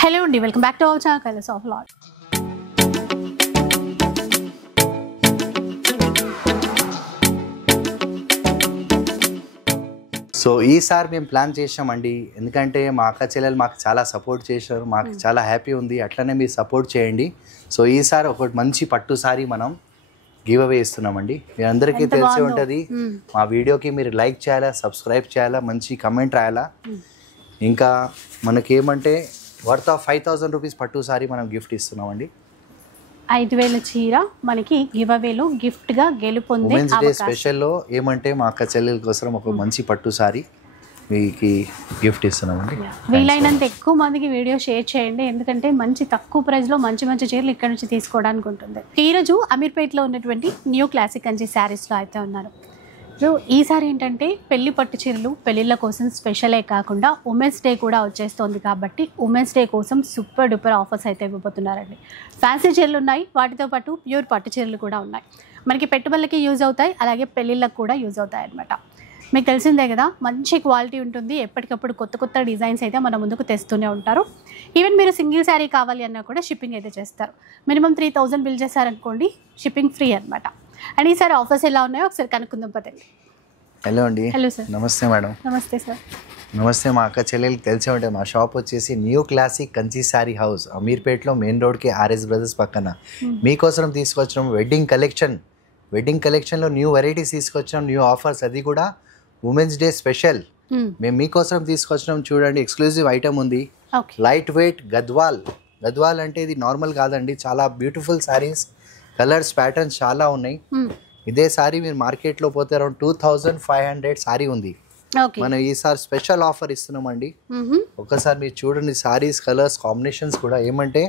Hello and welcome back to our channel Colors of Lord. So ఈసారి మేము plan చేసామండి, ఎందుకంటే మా అక్క చెల్లెలు మాకు చాలా సపోర్ట్ చేశారు, మాకు చాలా హ్యాపీ ఉంది. అట్లనే మీరు సపోర్ట్ చేయండి. సో ఈసారి ఒక మంచి పట్టు సారీ మనం గివ్ అవే ఇస్తున్నామండి. మీ అందరికీ తెలిసి ఉంటుంది, మా వీడియోకి మీరు లైక్ చేయాలా, సబ్స్క్రైబ్ చేయాలా, మంచి కమెంట్ రాయాలా. ఇంకా మనకేమంటే వర్త్ ఆఫ్ 5000 రూపీస్ పట్టు సారీ మనం గిఫ్ట్ ఇస్తున్నామండి. 5000 చీర మనకి గివ్ అవేలో గిఫ్ట్ గా గెలుపొందే ఉమెన్స్ డే స్పెషల్లో ఏమంటే మా అక్క చెల్లెల కోసం ఒక మంచి పట్టు సారీ మీకు గిఫ్ట్ ఇస్తున్నామండి. వీలైనంత ఎక్కువ మందికి వీడియో షేర్ చేయండి, ఎందుకంటే మంచి తక్కువ ప్రైస్ లో మంచి మంచి చీరలు ఇక్కడ నుంచి తీసుకోవడానికి ఉంటుంది. ఈరోజు అమీర్పేట్లో ఉన్నటువంటి న్యూ క్లాసిక్ కంచి శారీస్లో అయితే ఉన్నారు. సో ఈసారి ఏంటంటే పెళ్లి పట్టు చీరలు పెళ్లిళ్ళ కోసం స్పెషలే కాకుండా ఉమెన్స్ డే కూడా వచ్చేస్తుంది కాబట్టి ఉమెన్స్ డే కోసం సూపర్ డూపర్ ఆఫర్స్ అయితే ఇవ్వబోతున్నారండి. ఫ్యాన్సీ చీరలు ఉన్నాయి, వాటితో పాటు ప్యూర్ పట్టు చీరలు కూడా ఉన్నాయి. మనకి పెట్టుబడులకి యూజ్ అవుతాయి, అలాగే పెళ్లిళ్ళకి కూడా యూజ్ అవుతాయి అన్నమాట. మీకు తెలిసిందే కదా, మంచి క్వాలిటీ ఉంటుంది. ఎప్పటికప్పుడు కొత్త కొత్త డిజైన్స్ అయితే మన ముందుకు తెస్తూనే ఉంటారు. ఈవెన్ మీరు సింగిల్ శారీ కావాలి అన్నా కూడా షిప్పింగ్ అయితే చేస్తారు. మినిమం 3000 బిల్ చేశారనుకోండి, షిప్పింగ్ ఫ్రీ అనమాట. అండ్ ఈసారి ఆఫర్స్ ఎలా ఉన్నాయో ఒకసారి కనుక్కుందాం పదండి. హలో అండి. Hello sir. నమస్తే మేడం. నమస్తే సార్. నమస్తే. మా అక్క చెల్లెలకి తెలిసే ఉంటాయి, మా షాప్ వచ్చేసి new classic Kanchi saree house, అమీర్పేట్లో మెయిన్ రోడ్కి ఆర్ఎస్ బ్రదర్స్ పక్కన. మీకోసం తీసుకొచ్చినాం వెడ్డింగ్ కలెక్షన్లో న్యూ వెరైటీస్ తీసుకొచ్చినాం, న్యూ ఆఫర్స్, అది కూడా ఉమెన్స్ డే స్పెషల్. మేము మీకోసం తీసుకొచ్చినాం. చూడండి, ఎక్స్క్లూజివ్ ఐటమ్ ఉంది. లైట్ వెయిట్ గద్వాల్ అంటే ఇది నార్మల్ కాదండి, చాలా బ్యూటిఫుల్ శారీస్, కలర్స్, ప్యాటర్న్స్ చాలా ఉన్నాయి. ఇదే సారీ మీరు మార్కెట్లో పోతే అరౌండ్ 2500 సారీ ఉంది. మనం ఈసారి స్పెషల్ ఆఫర్ ఇస్తున్నామండి. ఒక్కసారి మీరు చూడండి, సారీస్, కలర్స్, కాంబినేషన్స్ కూడా ఏమంటే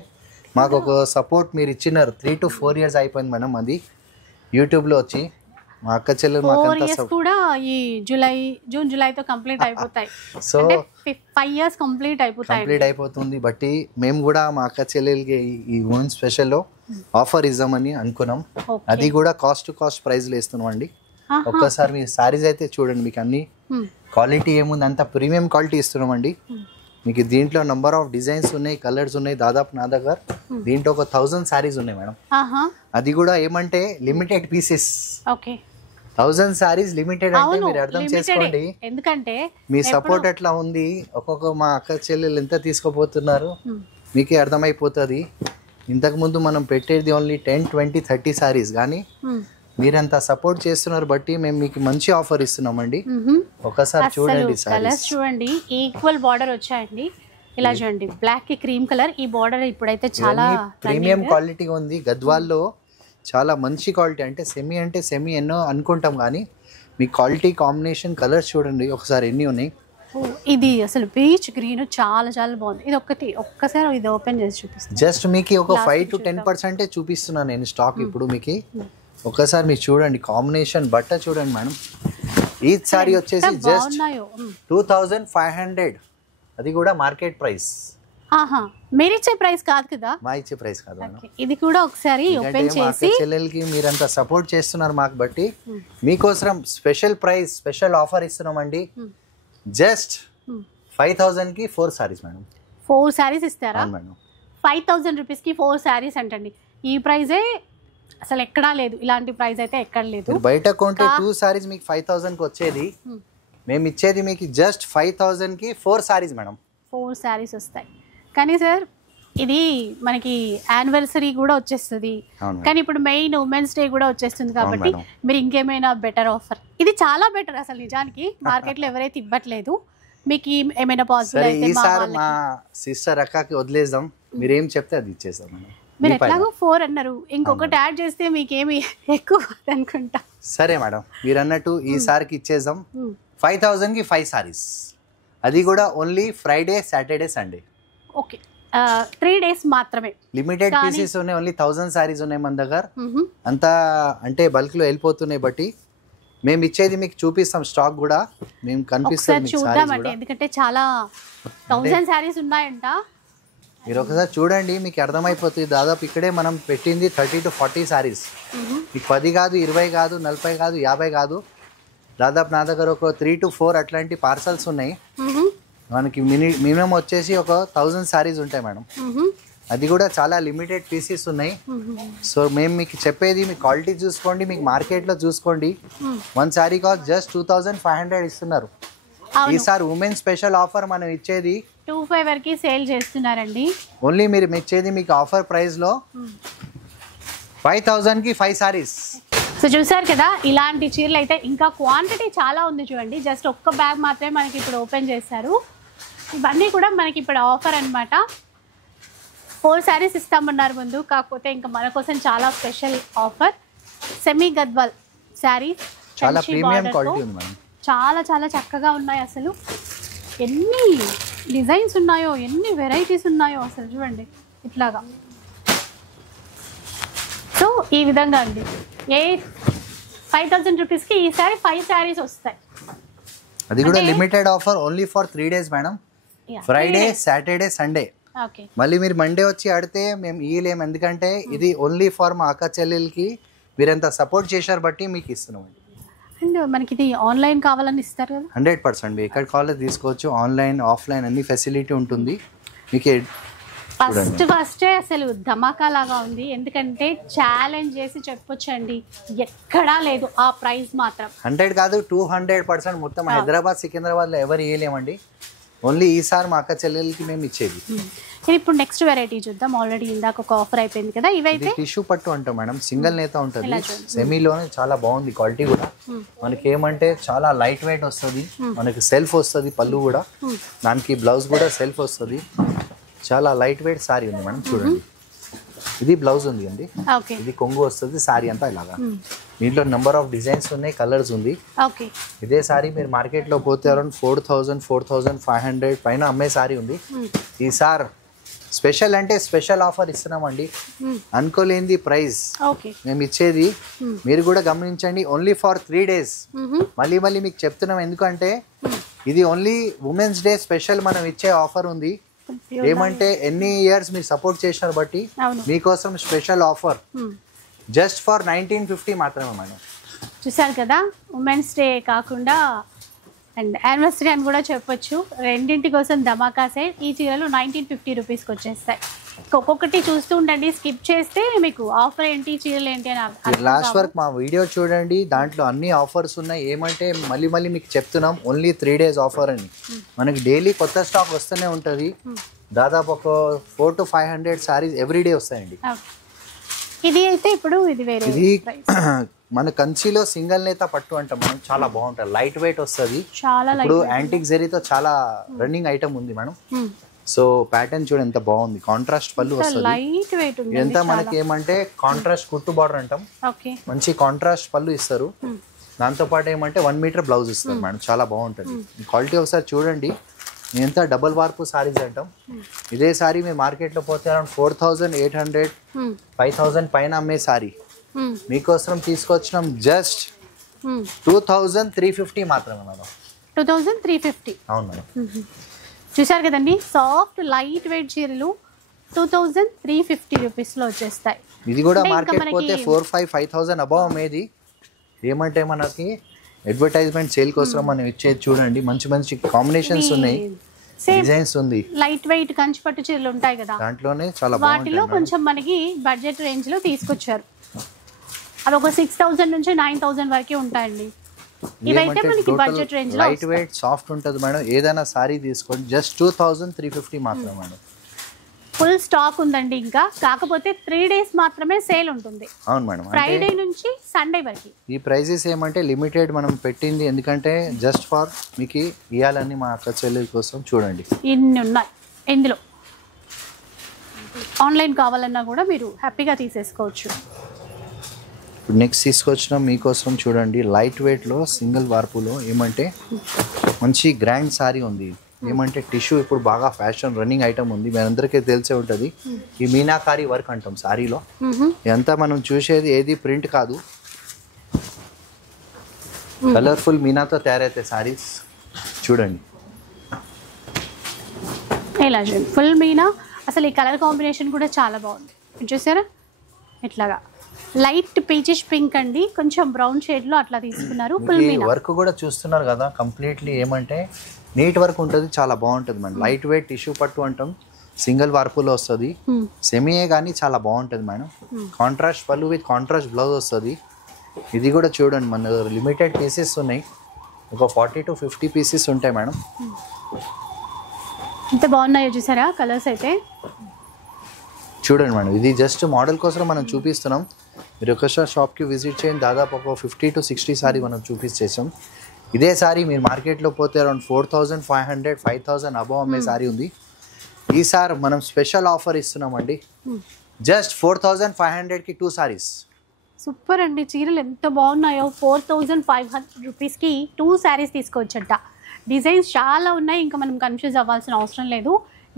మాకు ఒక సపోర్ట్ మీరు ఇచ్చినారు. 3 to 4 years అయిపోయింది మేడం, అది యూట్యూబ్లో వచ్చి. మా అక్క చెల్లెలు కూడా ఈ జూన్ జూలైతో కంప్లీట్ అయిపోతాయి. సో 5 years కంప్లీట్ అయిపోతుంది. బట్టి మేము కూడా మా అక్క చెల్లెలకి ఈ ఉమెన్ స్పెషల్లో ఆఫర్ ఇద్దామని అనుకున్నాం. అది కూడా కాస్ట్ టు కాస్ట్ ప్రైస్లో ఇస్తున్నాం అండి. ఒక్కసారి మీ సారీస్ అయితే చూడండి, మీకు అన్ని క్వాలిటీ ఏముంది, అంత ప్రీమియం క్వాలిటీ ఇస్తున్నాం అండి. మీకు దీంట్లో నంబర్ ఆఫ్ డిజైన్స్ ఉన్నాయి, కలర్స్ ఉన్నాయి. దాదాపు నా దగ్గర దీంట్లో ఒక 1000 సారీస్ ఉన్నాయి మేడం. అది కూడా ఏమంటే లిమిటెడ్ పీసెస్. 1000 సారీస్ లిమిటెడ్ అంటే మీరు అర్థం చేసుకోండి, ఎందుకంటే మీ సపోర్ట్ ఎట్లా ఉంది. ఒక్కొక్క మా అక్క చెల్లెలు ఎంత తీసుకోపోతున్నారు మీకే అర్థమైపోతుంది. ఇంతకు ముందు మనం పెట్టేది ఓన్లీ 10, 20, 30 సారీస్, కానీ మీరంతా సపోర్ట్ చేస్తున్నారు బట్టి మేము మీకు మంచి ఆఫర్ ఇస్తున్నామండి. ఒకసారి చూడండి, కలర్స్ చూడండి, ఈక్వల్ బార్డర్ వచ్చాయండి. ఇలా చూడండి, బ్లాక్ కి క్రీమ్ కలర్, ఈ బార్డర్ ఇప్పుడైతే చాలా ప్రీమియం క్వాలిటీ ఉంది. గద్వాల్లో చాలా మంచి క్వాలిటీ, అంటే సెమీ ఎన్నో అనుకుంటాం, కానీ మీ క్వాలిటీ, కాంబినేషన్, కలర్స్ చూడండి ఒకసారి ఎన్ని ఉన్నాయి. ఇది అసలు పీచ్ గ్రీన్ చాలా చాలా బాగుంది. ఇది ఒక్కసారి ఇది ఓపెన్ చేసి చూపిస్తాను. జస్ట్ మీకు ఒక 5 to 10% చూపిస్తున్నాను నేను స్టాక్ ఇప్పుడు మీకు. ఒకసారి మీరు చూడండి కాంబినేషన్, బట్ట చూడండి మేడం. ఈ సారీ వచ్చేసి జస్ట్ 2500, అది కూడా మార్కెట్ ప్రైస్. మీరు ఇచ్చే ప్రైస్ కాదు కదా? మా ఇచ్చే ప్రైస్ కాదు మేడం. ఇది కూడా ఒకసారి ఓపెన్ చేసి, చెల్లెలకి మీరంతా సపోర్ట్ చేస్తున్నారు మాకు బట్టి మీకోసం స్పెషల్ ప్రైస్, స్పెషల్ ఆఫర్ ఇస్తున్నామండి. జస్ట్ 5000 కి 4 సారీస్ మేడం. 4 సారీస్ ఇస్తారా మేడం? 5000 రూపీస్ కి 4 సారీస్ అంటండి. ఈ ప్రైజే అసలు ఎక్కడా లేదు, ఇలాంటి ప్రైస్ అయితే ఎక్కడ లేదు. బయట కొంటే 2 సారీస్ మీకు 5000 కి వచ్చేది, మేము ఇచ్చేది మీకు జస్ట్ 5000 కి 4 సారీస్ మేడం. 4 సారీస్ వస్తాయి. కానీ సార్ ఇది మనకి యానివర్సరీ కూడా వచ్చేస్తుంది, కానీ ఇప్పుడు మెయిన్ ఉమెన్స్ డే కూడా వచ్చేస్తుంది కాబట్టి మీరు ఇంకేమైనా బెటర్ ఆఫర్, ఇది చాలా బెటర్ అసలు నిజానికి. మార్కెట్లో ఎవరైతే ఇవ్వట్లేదు, మీకు ఏమైనా పాసిబుల్ అయితే మా సిస్టర్ అక్కకి వదిలేద్దాం, మీరేం చెప్తే అది ఇచ్చేస్తాం మేడం. మీరు ఎట్లాగో 4 అన్నారు, ఇంకొకటి యాడ్ చేస్తే మీకేమి ఎక్కువ అనుకుంటా. సరే మేడం, మీరు అన్నట్టు ఈసారికి ఇచ్చేద్దాం. 5000 కి 5 సారీస్, అది కూడా only Friday, Saturday, Sunday. Okay, 3 days మాత్రమే. లిమిటెడ్ పీసెస్ ఉన్నాయి, ఓన్లీ 1000 సారీస్ ఉన్నాయి మన దగ్గర. అంతా అంటే బల్క్ లో వెళ్ళిపోతున్నాయి బట్టి మేము ఇచ్చేది మీకు చూపిస్తాం. స్టాక్ కూడా మేము కనిపిస్తుంది చూద్దామండి, ఎందుకంటే చాలా 1000 సారీస్ ఉన్నాయంట. మీరు ఒకసారి చూడండి, మీకు అర్థమైపోతుంది. దాదాపు ఇక్కడే మనం పెట్టింది 30 to 40 సారీస్. మీకు 10 కాదు, 20 కాదు, 40 కాదు, 50 కాదు, దాదాపు నా దగ్గర ఒక 3 to 4 అట్లాంటి పార్సల్స్ ఉన్నాయి. మనకి మినిమం వచ్చేసి ఒక 1000 సారీస్ ఉంటాయి మేడం. అది కూడా చాలా లిమిటెడ్ పీసెస్ ఉన్నాయి. సో మేము మీకు చెప్పేది మీ క్వాలిటీ చూసుకోండి, మీకు మార్కెట్లో చూసుకోండి. 1 సారీ కాస్ట్ జస్ట్ 2500 ఇస్తున్నారు. ఈసారి ఉమెన్ స్పెషల్ ఆఫర్ మనం ఇచ్చేది 25 వరకు సేల్ చేస్తున్నారండి. ఓన్లీ మీరు ఇచ్చేది మీకు ఆఫర్ ప్రైస్లో 5000కి 5 సారీస్. సో చూసారు కదా, ఇలాంటి చీరలు అయితే ఇంకా క్వాంటిటీ చాలా ఉంది చూడండి. జస్ట్ ఒక్క బ్యాగ్ మాత్రమే మనకి ఇప్పుడు ఓపెన్ చేశారు. ఇవన్నీ కూడా మనకి ఇప్పుడు ఆఫర్ అనమాట. 4 సారీస్ ఇస్తామన్నారు ముందు, కాకపోతే ఇంకా మన కోసం చాలా special offer. Semi Gadwal saris చాలా ప్రీమియం క్వాలిటీ ఉంది మేడం. చాలా చాలా చక్కగా ఉన్నాయి. అసలు ఎన్ని డిజైన్స్ ఉన్నాయో, ఎన్ని వెరైటీస్ ఉన్నాయో అసలు చూడండి ఇట్లాగా. సో ఈ విధంగా అండి 5000 రూపీస్కి ఈసారి 5 శారీస్ వస్తాయి. అది కూడా limited offer, only for 3 days madam. Friday, Saturday, Sunday. మళ్ళీ మీరు మండే వచ్చి ఆడితే మేము ఇయ్యలేము, ఎందుకంటే ఇది ఓన్లీ ఫర్ మా అక్క చెల్లెలకి మీరంత సపోర్ట్ చేశారు బట్టి మీకు ఇస్తున్నాం. అండ్ మనకి ఇది ఆన్లైన్ కావాలని ఇస్తారు కదా? 100% మీరు ఎక్కడ కావాలో తీసుకోవచ్చు. ఆన్లైన్, ఆఫ్లైన్ అన్ని ఫెసిలిటీ ఉంటుంది మీకు. ఫస్టే అసలు ధమాకా లాగా ఉంది, ఎందుకంటే ఛాలెంజ్ చేసి చెప్పొచ్చండి, ఎక్కడా లేదు ఆ ప్రైస్ మాత్రం. 100 కాదు 200%. మొత్తం హైదరాబాద్, సికింద్రాబాద్లో ఎవరు ఇవ్వలేమండి. ఓన్లీ ఈసారి మా అక్క చెల్లెలకి మేము ఇచ్చేది. ఇప్పుడు నెక్స్ట్ వెరైటీ చూద్దాం. ఆల్రెడీ ఇందాక ఒక ఆఫర్ అయిపోయింది కదా, ఇవైతే టిష్యూ పట్టు అంటాం మేడం. సింగిల్ నేత ఉంటుంది, సెమీలోనే చాలా బాగుంది క్వాలిటీ కూడా. మనకి ఏమంటే చాలా లైట్ వెయిట్ వస్తుంది, మనకి సెల్ఫ్ వస్తుంది పళ్ళు కూడా, దానికి బ్లౌజ్ కూడా సెల్ఫ్ వస్తుంది. చాలా లైట్ వెయిట్ సారీ ఉంది మేడం. చూడండి, ఇది బ్లౌజ్ ఉంది అండి, ఇది కొంగు వస్తుంది, సారీ అంతా ఇలాగా. దీంట్లో నెంబర్ ఆఫ్ డిజైన్స్ ఉన్నాయి, కలర్స్ ఉంది. ఇదే సారీ మీరు మార్కెట్లో పోతే అరౌండ్ 4000, 4500 పైన అమ్మే సారీ ఉంది. ఈసారి స్పెషల్ అంటే స్పెషల్ ఆఫర్ ఇస్తున్నామండి, అనుకోలేంది ప్రైస్ మేము ఇచ్చేది. మీరు కూడా గమనించండి, ఓన్లీ ఫర్ 3 డేస్. మళ్ళీ మళ్ళీ మీకు చెప్తున్నాం, ఎందుకంటే ఇది ఓన్లీ ఉమెన్స్ డే స్పెషల్ మనం ఇచ్చే ఆఫర్ ఉంది. ఏమంటే ఎన్ని ఇయర్స్ మీరు సపోర్ట్ చేసినారు బట్టి మీకోసం స్పెషల్ ఆఫర్ జస్ట్ ఫర్ 1950 మాత్రమే మేడం. చూసారు కదా, ఉమెన్స్ డే కాకుండా అండ్ యానివర్సరీ అని కూడా చెప్పొచ్చు, రెండింటి కోసం ధమాకా సేల్. ఈ చీరలు 1950 రూపీస్కి వచ్చేస్తాయి. ఒక్కొక్కటి చూస్తూ ఉండండి, స్కిప్ చేస్తే మీకు ఆఫర్ ఏంటి, చీరలు ఏంటి అని. లాస్ట్ వరకు మా వీడియో చూడండి, దాంట్లో అన్ని ఆఫర్స్ ఉన్నాయి. ఏమంటే మళ్ళీ మళ్ళీ మీకు చెప్తున్నాం, ఓన్లీ 3 డేస్ ఆఫర్ అని. మనకి డైలీ కొత్త స్టాక్ వస్తూనే ఉంటుంది. దాదాపు ఒక 400 to 500 సారీస్ ఎవ్రీడే వస్తాయండి. ఇది అయితే ఇప్పుడు ఇది వేరే, ఇది మన కంచిలో సింగిల్ నేత పట్టు అంటాం మనం. చాలా బాగుంటుంది, లైట్ వెయిట్ వస్తుంది. ఇప్పుడు యాంటిక్ జరీతో చాలా రన్నింగ్ ఐటమ్ ఉంది మేడం. సో ప్యాటర్న్ చూడండి ఎంత బాగుంది, కాంట్రాస్ట్ పళ్ళు వస్తుంది. ఇదంతా మనకి ఏమంటే కాంట్రాస్ట్ కుట్టు బార్డర్ అంటాం, మంచి కాంట్రాస్ట్ పళ్ళు ఇస్తారు. దాంతో పాటు ఏమంటే 1 మీటర్ బ్లౌజ్ ఇస్తారు మేడం. చాలా బాగుంటుంది క్వాలిటీ. ఒకసారి చూడండి, ఎంత డబల్ వార్పు సారీస్ అంటాం. ఇదే సారీ మీ మార్కెట్లో పోతే అరౌండ్ 4800, 5000 పైన అమ్మే సారీ మీకోసం తీసుకొచ్చినాం జస్ట్ 2350 మాత్రమే మేడం. 2350. అవును మేడం. చూసారు కదండి, సాఫ్ట్ లైట్ వెయిట్ చీరలు 2350 రూపీస్లో వచ్చేస్తాయి. ఇది కూడా మార్కెట్ పోతే 4,000-5,000 అబౌవ్ అమ్మేది. ఏమంటే మనకి అడ్వర్టైజ్మెంట్ సేల్ కోసం మనం ఇచ్చేది. చూడండి, మంచి మంచి కాంబినేషన్స్ ఉన్నాయి, డిజైన్స్ ఉంది. లైట్ వెయిట్ కంచి పట్టు చీరలు ఉంటాయి కదా, దాంట్లోనే చాలా వాటిలో కొంచెం మనకి బడ్జెట్ రేంజ్ లో తీసుకొచ్చారు. అవి ఒక 6000 నుంచి 9000 వరకే ఉంటాయండి. ఇవైతే మనకి బడ్జెట్ రేంజ్ లో లైట్ వెయిట్ సాఫ్ట్ ఉంటుంది మేడం. ఏదైనా సారీ తీసుకోండి జస్ట్ 2350 మాత్రమే మేడం. ఫుల్ స్టాక్ ఉందండి ఇంకా, కాకపోతే 3 డేస్ మాత్రమే సేల్ ఉంటుంది. అవును మేడం, ఫ్రైడే నుంచి సండే వరకు. ఈ ప్రైజెస్ ఏమంటే లిమిటెడ్ మనం పెట్టింది, ఎందుకంటే జస్ట్ ఫర్ మీకు ఇవ్వాలని మా అక్క చెల్లెల కోసం. చూడండి, ఇన్ని ఉన్నాయి ఇందులో. ఆన్లైన్ కావాలన్నా కూడా మీరు హ్యాపీగా తీసేసుకోవచ్చు. ఇప్పుడు నెక్స్ట్ తీసుకొచ్చినాం మీకోసం. చూడండి, లైట్ వెయిట్లో సింగిల్ వార్పులో ఏమంటే మంచి గ్రాండ్ సారీ ఉంది. ఏమంటే టిష్యూ ఇప్పుడు బాగా ఫ్యాషన్ రన్నింగ్ ఐటమ్ ఉంది, మీ అందరికీ తెలిసే ఉంటుంది. ఈ మీనాకారి వర్క్ అంటాం సారీలో. ఇదంతా మనం చూసేది ఏది ప్రింట్ కాదు, కలర్ఫుల్ మీనాతో తయారైతే సారీస్. చూడండి, ఇలా చూడండి, ఫుల్ మీనా. అసలు ఈ కలర్ కాంబినేషన్ కూడా చాలా బాగుంది. చూసారా, ఇట్లాగా లైట్ పీచిష్ పింక్ అండి, కొంచెం బ్రౌన్ షేడ్ లో అట్లా తీసుకున్నారు. ఫుల్ మీనా వర్క్ కూడా చూస్తున్నారు కదా, కంప్లీట్లీ ఏమంటే నీట్ వర్క్ ఉంటుంది, చాలా బాగుంటుంది మేడం. లైట్ వెయిట్ టిష్యూ పట్టు అంటాం, సింగిల్ వార్పులో వస్తుంది, సెమీయే కానీ చాలా బాగుంటుంది మేడం. కాంట్రాస్ట్ పళ్ళు విత్ కాంట్రాస్ట్ బ్లౌజ్ వస్తుంది. ఇది కూడా చూడండి, మన దగ్గర లిమిటెడ్ పీసెస్ ఉన్నాయి, ఒక 40 to 50 పీసెస్ ఉంటాయి మేడం. ఎంత బాగున్నాయో చూసారా కలర్స్ అయితే. చూడండి మేడం, ఇది జస్ట్ మోడల్ కోసం మనం చూపిస్తున్నాం. మీరు ఒకసారి షాప్కి విజిట్ చేయండి, దాదాపు ఒక 50 to 60 సారీ మనం చూపించేసాం. ఇదే సారీ మీరు మార్కెట్లో పోతే అరౌండ్ 4500, 5000 అబవ్ అమ్మే సారీ ఉంది. ఈసారి మనం స్పెషల్ ఆఫర్ ఇస్తున్నామండి, జస్ట్ 4500కి 2 సారీస్. సూపర్ అండి, చీరలు ఎంత బాగున్నాయో. 4500 రూపీస్కి 2 శారీస్ తీసుకోవచ్చంట. డిజైన్స్ చాలా ఉన్నాయి, ఇంకా మనం కన్ఫ్యూజ్ అవ్వాల్సిన అవసరం లేదు.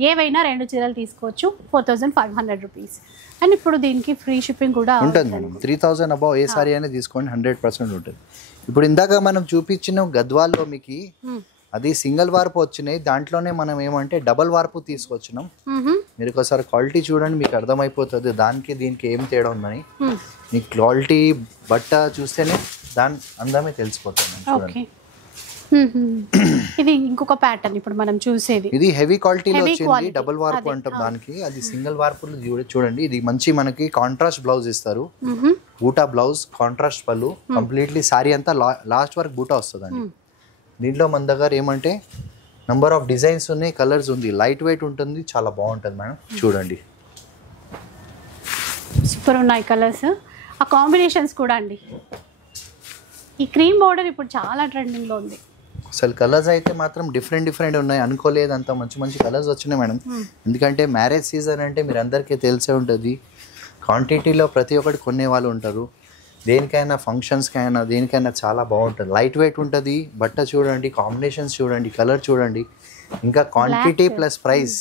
ఏవైనా 2 చీరలు తీసుకోవచ్చు 4500 రూపీస్. అండ్ ఇప్పుడు దీనికి ఫ్రీ షిప్పింగ్ కూడా ఉంటుంది మేడం. 3000 అబౌవ్ ఏ సారీ అయినా తీసుకోండి, 100% ఉంటుంది. ఇప్పుడు ఇందాక మనం చూపించిన గద్వాల్లో మీకు అది సింగిల్ వార్పు వచ్చినాయి, దాంట్లోనే మనం ఏమంటే డబల్ వార్పు తీసుకొచ్చినాం. మీరు ఒకసారి క్వాలిటీ చూడండి, మీకు అర్థమైపోతుంది దానికి దీనికి ఏం తేడా ఉందని. మీకు క్వాలిటీ బట్ట చూస్తేనే దాని అందమే తెలిసిపోతుంది. చూడండి, ఇది ఇంకొక ప్యాటర్న్ ఇప్పుడు మనం చూసేది. ఇది హెవీ క్వాలిటీలో వచ్చింది, డబుల్ వార్పు అంటాం దానికి. అది సింగిల్ వార్పులు చూడండి. ఇది మంచి మనకి కాంట్రాస్ట్ బ్లౌజ్ ఇస్తారు, బూటా బ్లౌజ్, కాంట్రాస్ట్ పళ్ళు, కంప్లీట్లీ సారీ అంతా లాస్ట్ వరకు బూటా వస్తుందండి. దీంట్లో మన దగ్గర ఏమంటే నంబర్ ఆఫ్ డిజైన్స్ ఉన్నాయి, కలర్స్ ఉంది, లైట్ వెయిట్ ఉంటుంది, చాలా బాగుంటుంది మేడం. చూడండి, సూపర్ ఉన్నాయి కలర్స్, ఆ కాంబినేషన్స్ కూడా అండి. ఈ క్రీమ్ బోర్డర్ ఇప్పుడు చాలా ట్రెండింగ్లో ఉంది. అసలు కలర్స్ అయితే మాత్రం డిఫరెంట్ ఉన్నాయి, అనుకోలేదు అంత మంచి మంచి కలర్స్ వచ్చినాయి మేడం. ఎందుకంటే మ్యారేజ్ సీజన్ అంటే మీరు అందరికీ తెలిసే ఉంటుంది, క్వాంటిటీలో ప్రతి ఒక్కటి కొనే వాళ్ళు ఉంటారు. దేనికైనా ఫంక్షన్స్కి అయినా దేనికైనా చాలా బాగుంటుంది, లైట్ వెయిట్ ఉంటుంది. బట్ట చూడండి, కాంబినేషన్స్ చూడండి, కలర్ చూడండి, ఇంకా క్వాంటిటీ ప్లస్ ప్రైస్.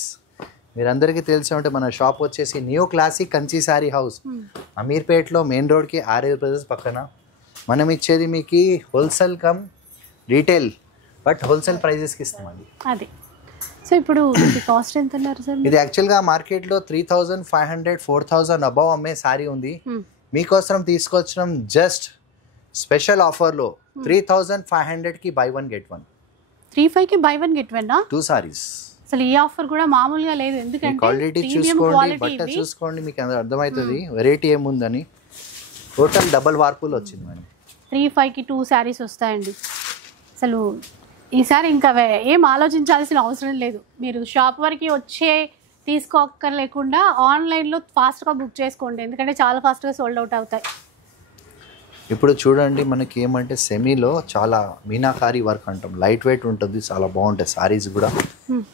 మీరందరికీ తెలిసే ఉంటే మన షాప్ వచ్చేసి new classic Kanchi saree house, అమీర్పేట్లో మెయిన్ రోడ్కి ఆర్ఎస్ బ్రదర్స్ పక్కన. మనం ఇచ్చేది మీకు wholesale cum retail, but wholesale ప్రైజెస్కి ఇస్తామండి. అది సో ఇప్పుడు కాస్ట్ ఎంత అన్నారు సార్? ఇది యాక్చువల్గా మార్కెట్లో 3500, 4000 అబవ్ అమ్మే సారీ ఉంది. మీకోసం తీసుకొచ్చినాం జస్ట్ స్పెషల్ ఆఫర్లో 3500కి buy 1 get 1. 35కి buy 1 get 1 2 saris. అసలు ఈ ఆఫర్ కూడా మామూలుగా లేదు, ఎందుకంటే క్వాలిటీ చూసుకోండి, బట్ట చూసుకోండి, మీకు అర్థమవుతుంది వెరైటీ ఏముందని. టోటల్ డబల్ వార్పులు వచ్చింది మేడం. 35కి 2 శారీస్ వస్తాయండి. అసలు ఈసారి ఇంకా ఏం ఆలోచించాల్సిన అవసరం లేదు, మీరు షాప్ వరకు వచ్చే తీసుకోక్కర్లేకుండా ఆన్లైన్లో ఫాస్ట్గా బుక్ చేసుకోండి, ఎందుకంటే చాలా ఫాస్ట్గా సోల్డ్ అవుట్ అవుతాయి. ఇప్పుడు చూడండి, మనకి ఏమంటే సెమీలో చాలా మీనాకారి వర్క్ అంటాం, లైట్ వెయిట్ ఉంటుంది, చాలా బాగుంటాయి సారీస్ కూడా.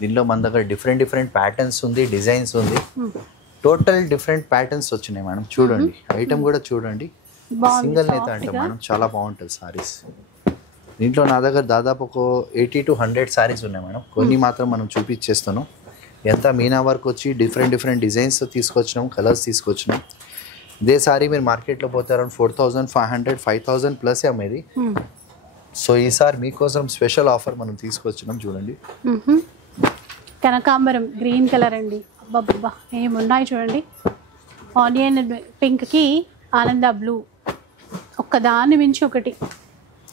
దీనిలో మన దగ్గర డిఫరెంట్ ప్యాటర్న్స్ ఉంది, డిజైన్స్ ఉంది, టోటల్ డిఫరెంట్ ప్యాటర్న్స్ వచ్చినాయి మేడం. చూడండి, ఐటమ్ కూడా చూడండి, సింగిల్ నేత అంటాం మేడం, చాలా బాగుంటుంది సారీస్. దీంట్లో నా దగ్గర దాదాపు ఒక 80 to 100 సారీస్ ఉన్నాయి మేడం. కొన్ని మాత్రం మనం చూపించేస్తున్నాం. ఎంత మీనా వర్క్ వచ్చి డిఫరెంట్ డిజైన్స్ తీసుకొచ్చినాం, కలర్స్ తీసుకొచ్చినాం. ఇదే సారీ మీరు మార్కెట్లో పోతే అరౌండ్ 4500, 5000 ప్లస్ అమ్మేది. సో ఈసారి మీకోసం స్పెషల్ ఆఫర్ మనం తీసుకొచ్చినాం. చూడండి, కనకాంబరం గ్రీన్ కలర్ అండి, అబ్బబ్బా ఏమున్నాయి చూడండి. ఆనియన్ పింక్కి ఆనంద బ్లూ, ఒక్కదాన్ని మించి ఒకటి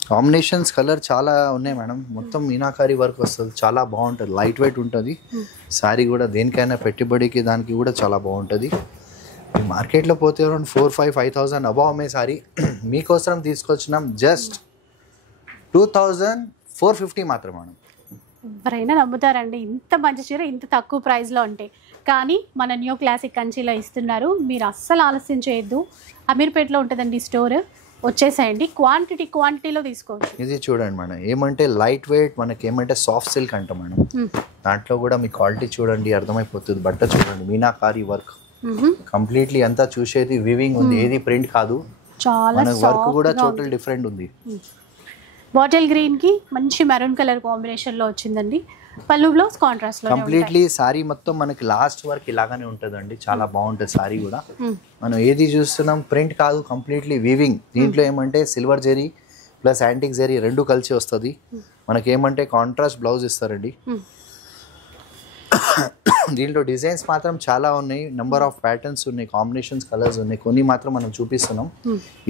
కాంబినేషన్స్, కలర్ చాలా ఉన్నాయి మేడం. మొత్తం మీనాకారి వర్క్ వస్తుంది, చాలా బాగుంటుంది, లైట్ వెయిట్ ఉంటుంది. సారీ కూడా దేనికైనా పెట్టుబడికి దానికి కూడా చాలా బాగుంటుంది. మార్కెట్లో పోతే అరౌండ్ 4,500 అబవ్ అమ్మే సారీ మీకోసం తీసుకొచ్చినాం జస్ట్ 2450 మాత్రం మేడం. ఎవరైనా నమ్ముతారండి ఇంత మంచి చీర ఇంత తక్కువ ప్రైస్లో ఉంటే? కానీ మన న్యూ క్లాసిక్ కంచిలో ఇస్తున్నారు, మీరు అస్సలు ఆలస్యం చేయొద్దు. అమీర్పేటలో ఉంటుందండి స్టోర్, వచ్చేసేయండి. క్వాంటిటీలో తీసుకోవచ్చు. ఇది చూడండి మేడం, ఏమంటే లైట్ వెయిట్, మనకి ఏమంటే సాఫ్ట్ సిల్క్ అంటాం మేడం. దాంట్లో కూడా మీ క్వాలిటీ చూడండి, అర్థమైపోతుంది. బట్ట చూడండి, మీనాకారి వర్క్ కంప్లీట్లీ అంతా చూసేది వివింగ్ ఉంది, ఏది ప్రింట్ కాదు. చాలా వర్క్ కూడా టోటల్ డిఫరెంట్ ఉంది. బాటిల్ గ్రీన్ కి మంచి మెరూన్ కలర్ కాంబినేషన్ లో వచ్చిందండి. పళ్ళు బ్లౌజ్ కాంట్రాస్ట్ లో కంప్లీట్లీ సారీ మొత్తం మనకి లాస్ట్ వరకు ఇలాగానే ఉంటుందండి, చాలా బాగుంటుంది సారీ కూడా. మనం ఏది చూస్తున్నాం ప్రింట్ కాదు, కంప్లీట్లీ వీవింగ్. దీంట్లో ఏమంటే silver zari plus antique zari రెండు కలిసి వస్తుంది. మనకి ఏమంటే కాంట్రాస్ట్ బ్లౌజ్ ఇస్తారండి. దీంట్లో డిజైన్స్ మాత్రం చాలా ఉన్నాయి, నెంబర్ ఆఫ్ ప్యాటర్న్స్ ఉన్నాయి, కాంబినేషన్స్ కలర్స్ ఉన్నాయి, కొన్ని మాత్రం మనం చూపిస్తున్నాం.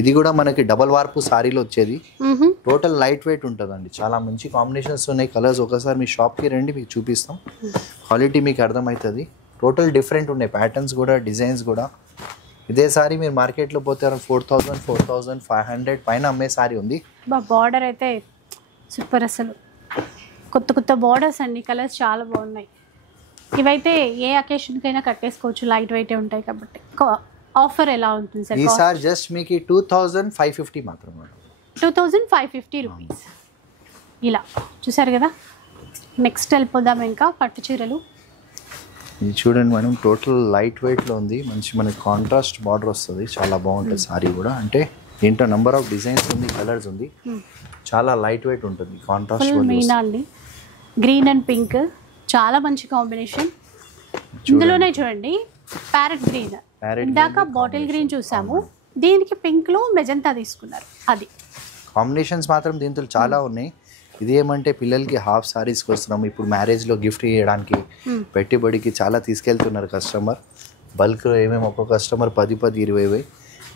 ఇది కూడా మనకి డబల్ వార్పు సారీలో వచ్చేది, టోటల్ లైట్ వెయిట్ ఉంటుందండి. చాలా మంచి కాంబినేషన్స్ ఉన్నాయి, కలర్స్. ఒకసారి మీ షాప్కి రండి, మీకు చూపిస్తాం, క్వాలిటీ మీకు అర్థమవుతుంది. టోటల్ డిఫరెంట్ ఉన్నాయి ప్యాటర్న్స్ కూడా, డిజైన్స్ కూడా. ఇదే సారీ మీరు మార్కెట్లో పోతే 4000 4500 పైన అమ్మే సారీ ఉంది. బార్డర్ అయితే సూపర్, అసలు కొత్త కొత్త బార్డర్స్ అండి, కలర్స్ చాలా బాగున్నాయి. ఇవైతే ఏ అకేషన్కైనా కట్టేసుకోవచ్చు, లైట్ వెయిటే ఉంటాయి కాబట్టి. ఆఫర్ ఎలా ఉంటుంది సార్? ఈ సార్ జస్ట్ మీకు 2550 మాత్రం, 2550 రూపీస్. ఇలా చూసారు కదా. నెక్స్ట్ వెళ్ళిపోదాం ఇంకా పట్టు చీరలు. ఇది చూడండి మేడం, టోటల్ లైట్ వెయిట్లో ఉంది, మంచి మనకి కాంట్రాస్ట్ బార్డర్ వస్తుంది, చాలా బాగుంటుంది సారీ కూడా. అంటే దీంట్లో నెంబర్ ఆఫ్ డిజైన్స్ ఉంది, కలర్స్ ఉంది, చాలా లైట్ వెయిట్ ఉంటుంది. కాంట్రాస్ట్ మీనా అండి, గ్రీన్ అండ్ పింక్ చాలా మంచి కాంబినేషన్. ఇందులోనే చూడండి ప్యారెట్ గ్రీన్, ఇందాక బాటిల్ గ్రీన్ చూసాము, దీనికి పింక్ లో మెజంతా తీసుకున్నారు. అది కాంబినేషన్స్ మాత్రం దీంట్లో చాలా ఉన్నాయి. ఇది ఏమంటే పిల్లలకి హాఫ్ సారీస్కి వస్తున్నాం, ఇప్పుడు మ్యారేజ్లో గిఫ్ట్ ఇవ్వడానికి, పెట్టుబడికి చాలా తీసుకెళ్తున్నారు కస్టమర్. బల్క్లో ఏమేమి ఒక్కో కస్టమర్ 10 20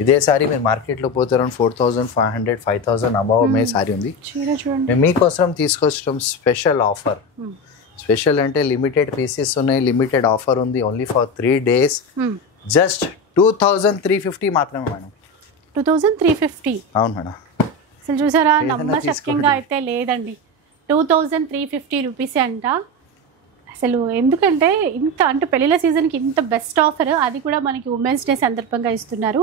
ఇదే సారీ మీరు మార్కెట్లో పోతే అరౌండ్ 4500 5000 అబవ్ అమ్మే సారీ ఉంది. మేము మీకోసం తీసుకొచ్చడం స్పెషల్ ఆఫర్. స్పెషల్ అంటే లిమిటెడ్ పీసెస్ ఉన్నాయి, లిమిటెడ్ ఆఫర్ ఉంది, ఓన్లీ ఫర్ 3 days. జస్ట్ 2350 మాత్రమే మేడం. 2350? అవును మేడం. అసలు చూసారా, నమ్మశక్యంగా అయితే లేదండి. 2350 రూపీసే అంట. అసలు ఎందుకంటే ఇంత అంటే పెళ్ళిళ్ళ సీజన్కి ఇంత బెస్ట్ ఆఫర్, అది కూడా మనకి ఉమెన్స్ డే సందర్భంగా ఇస్తున్నారు.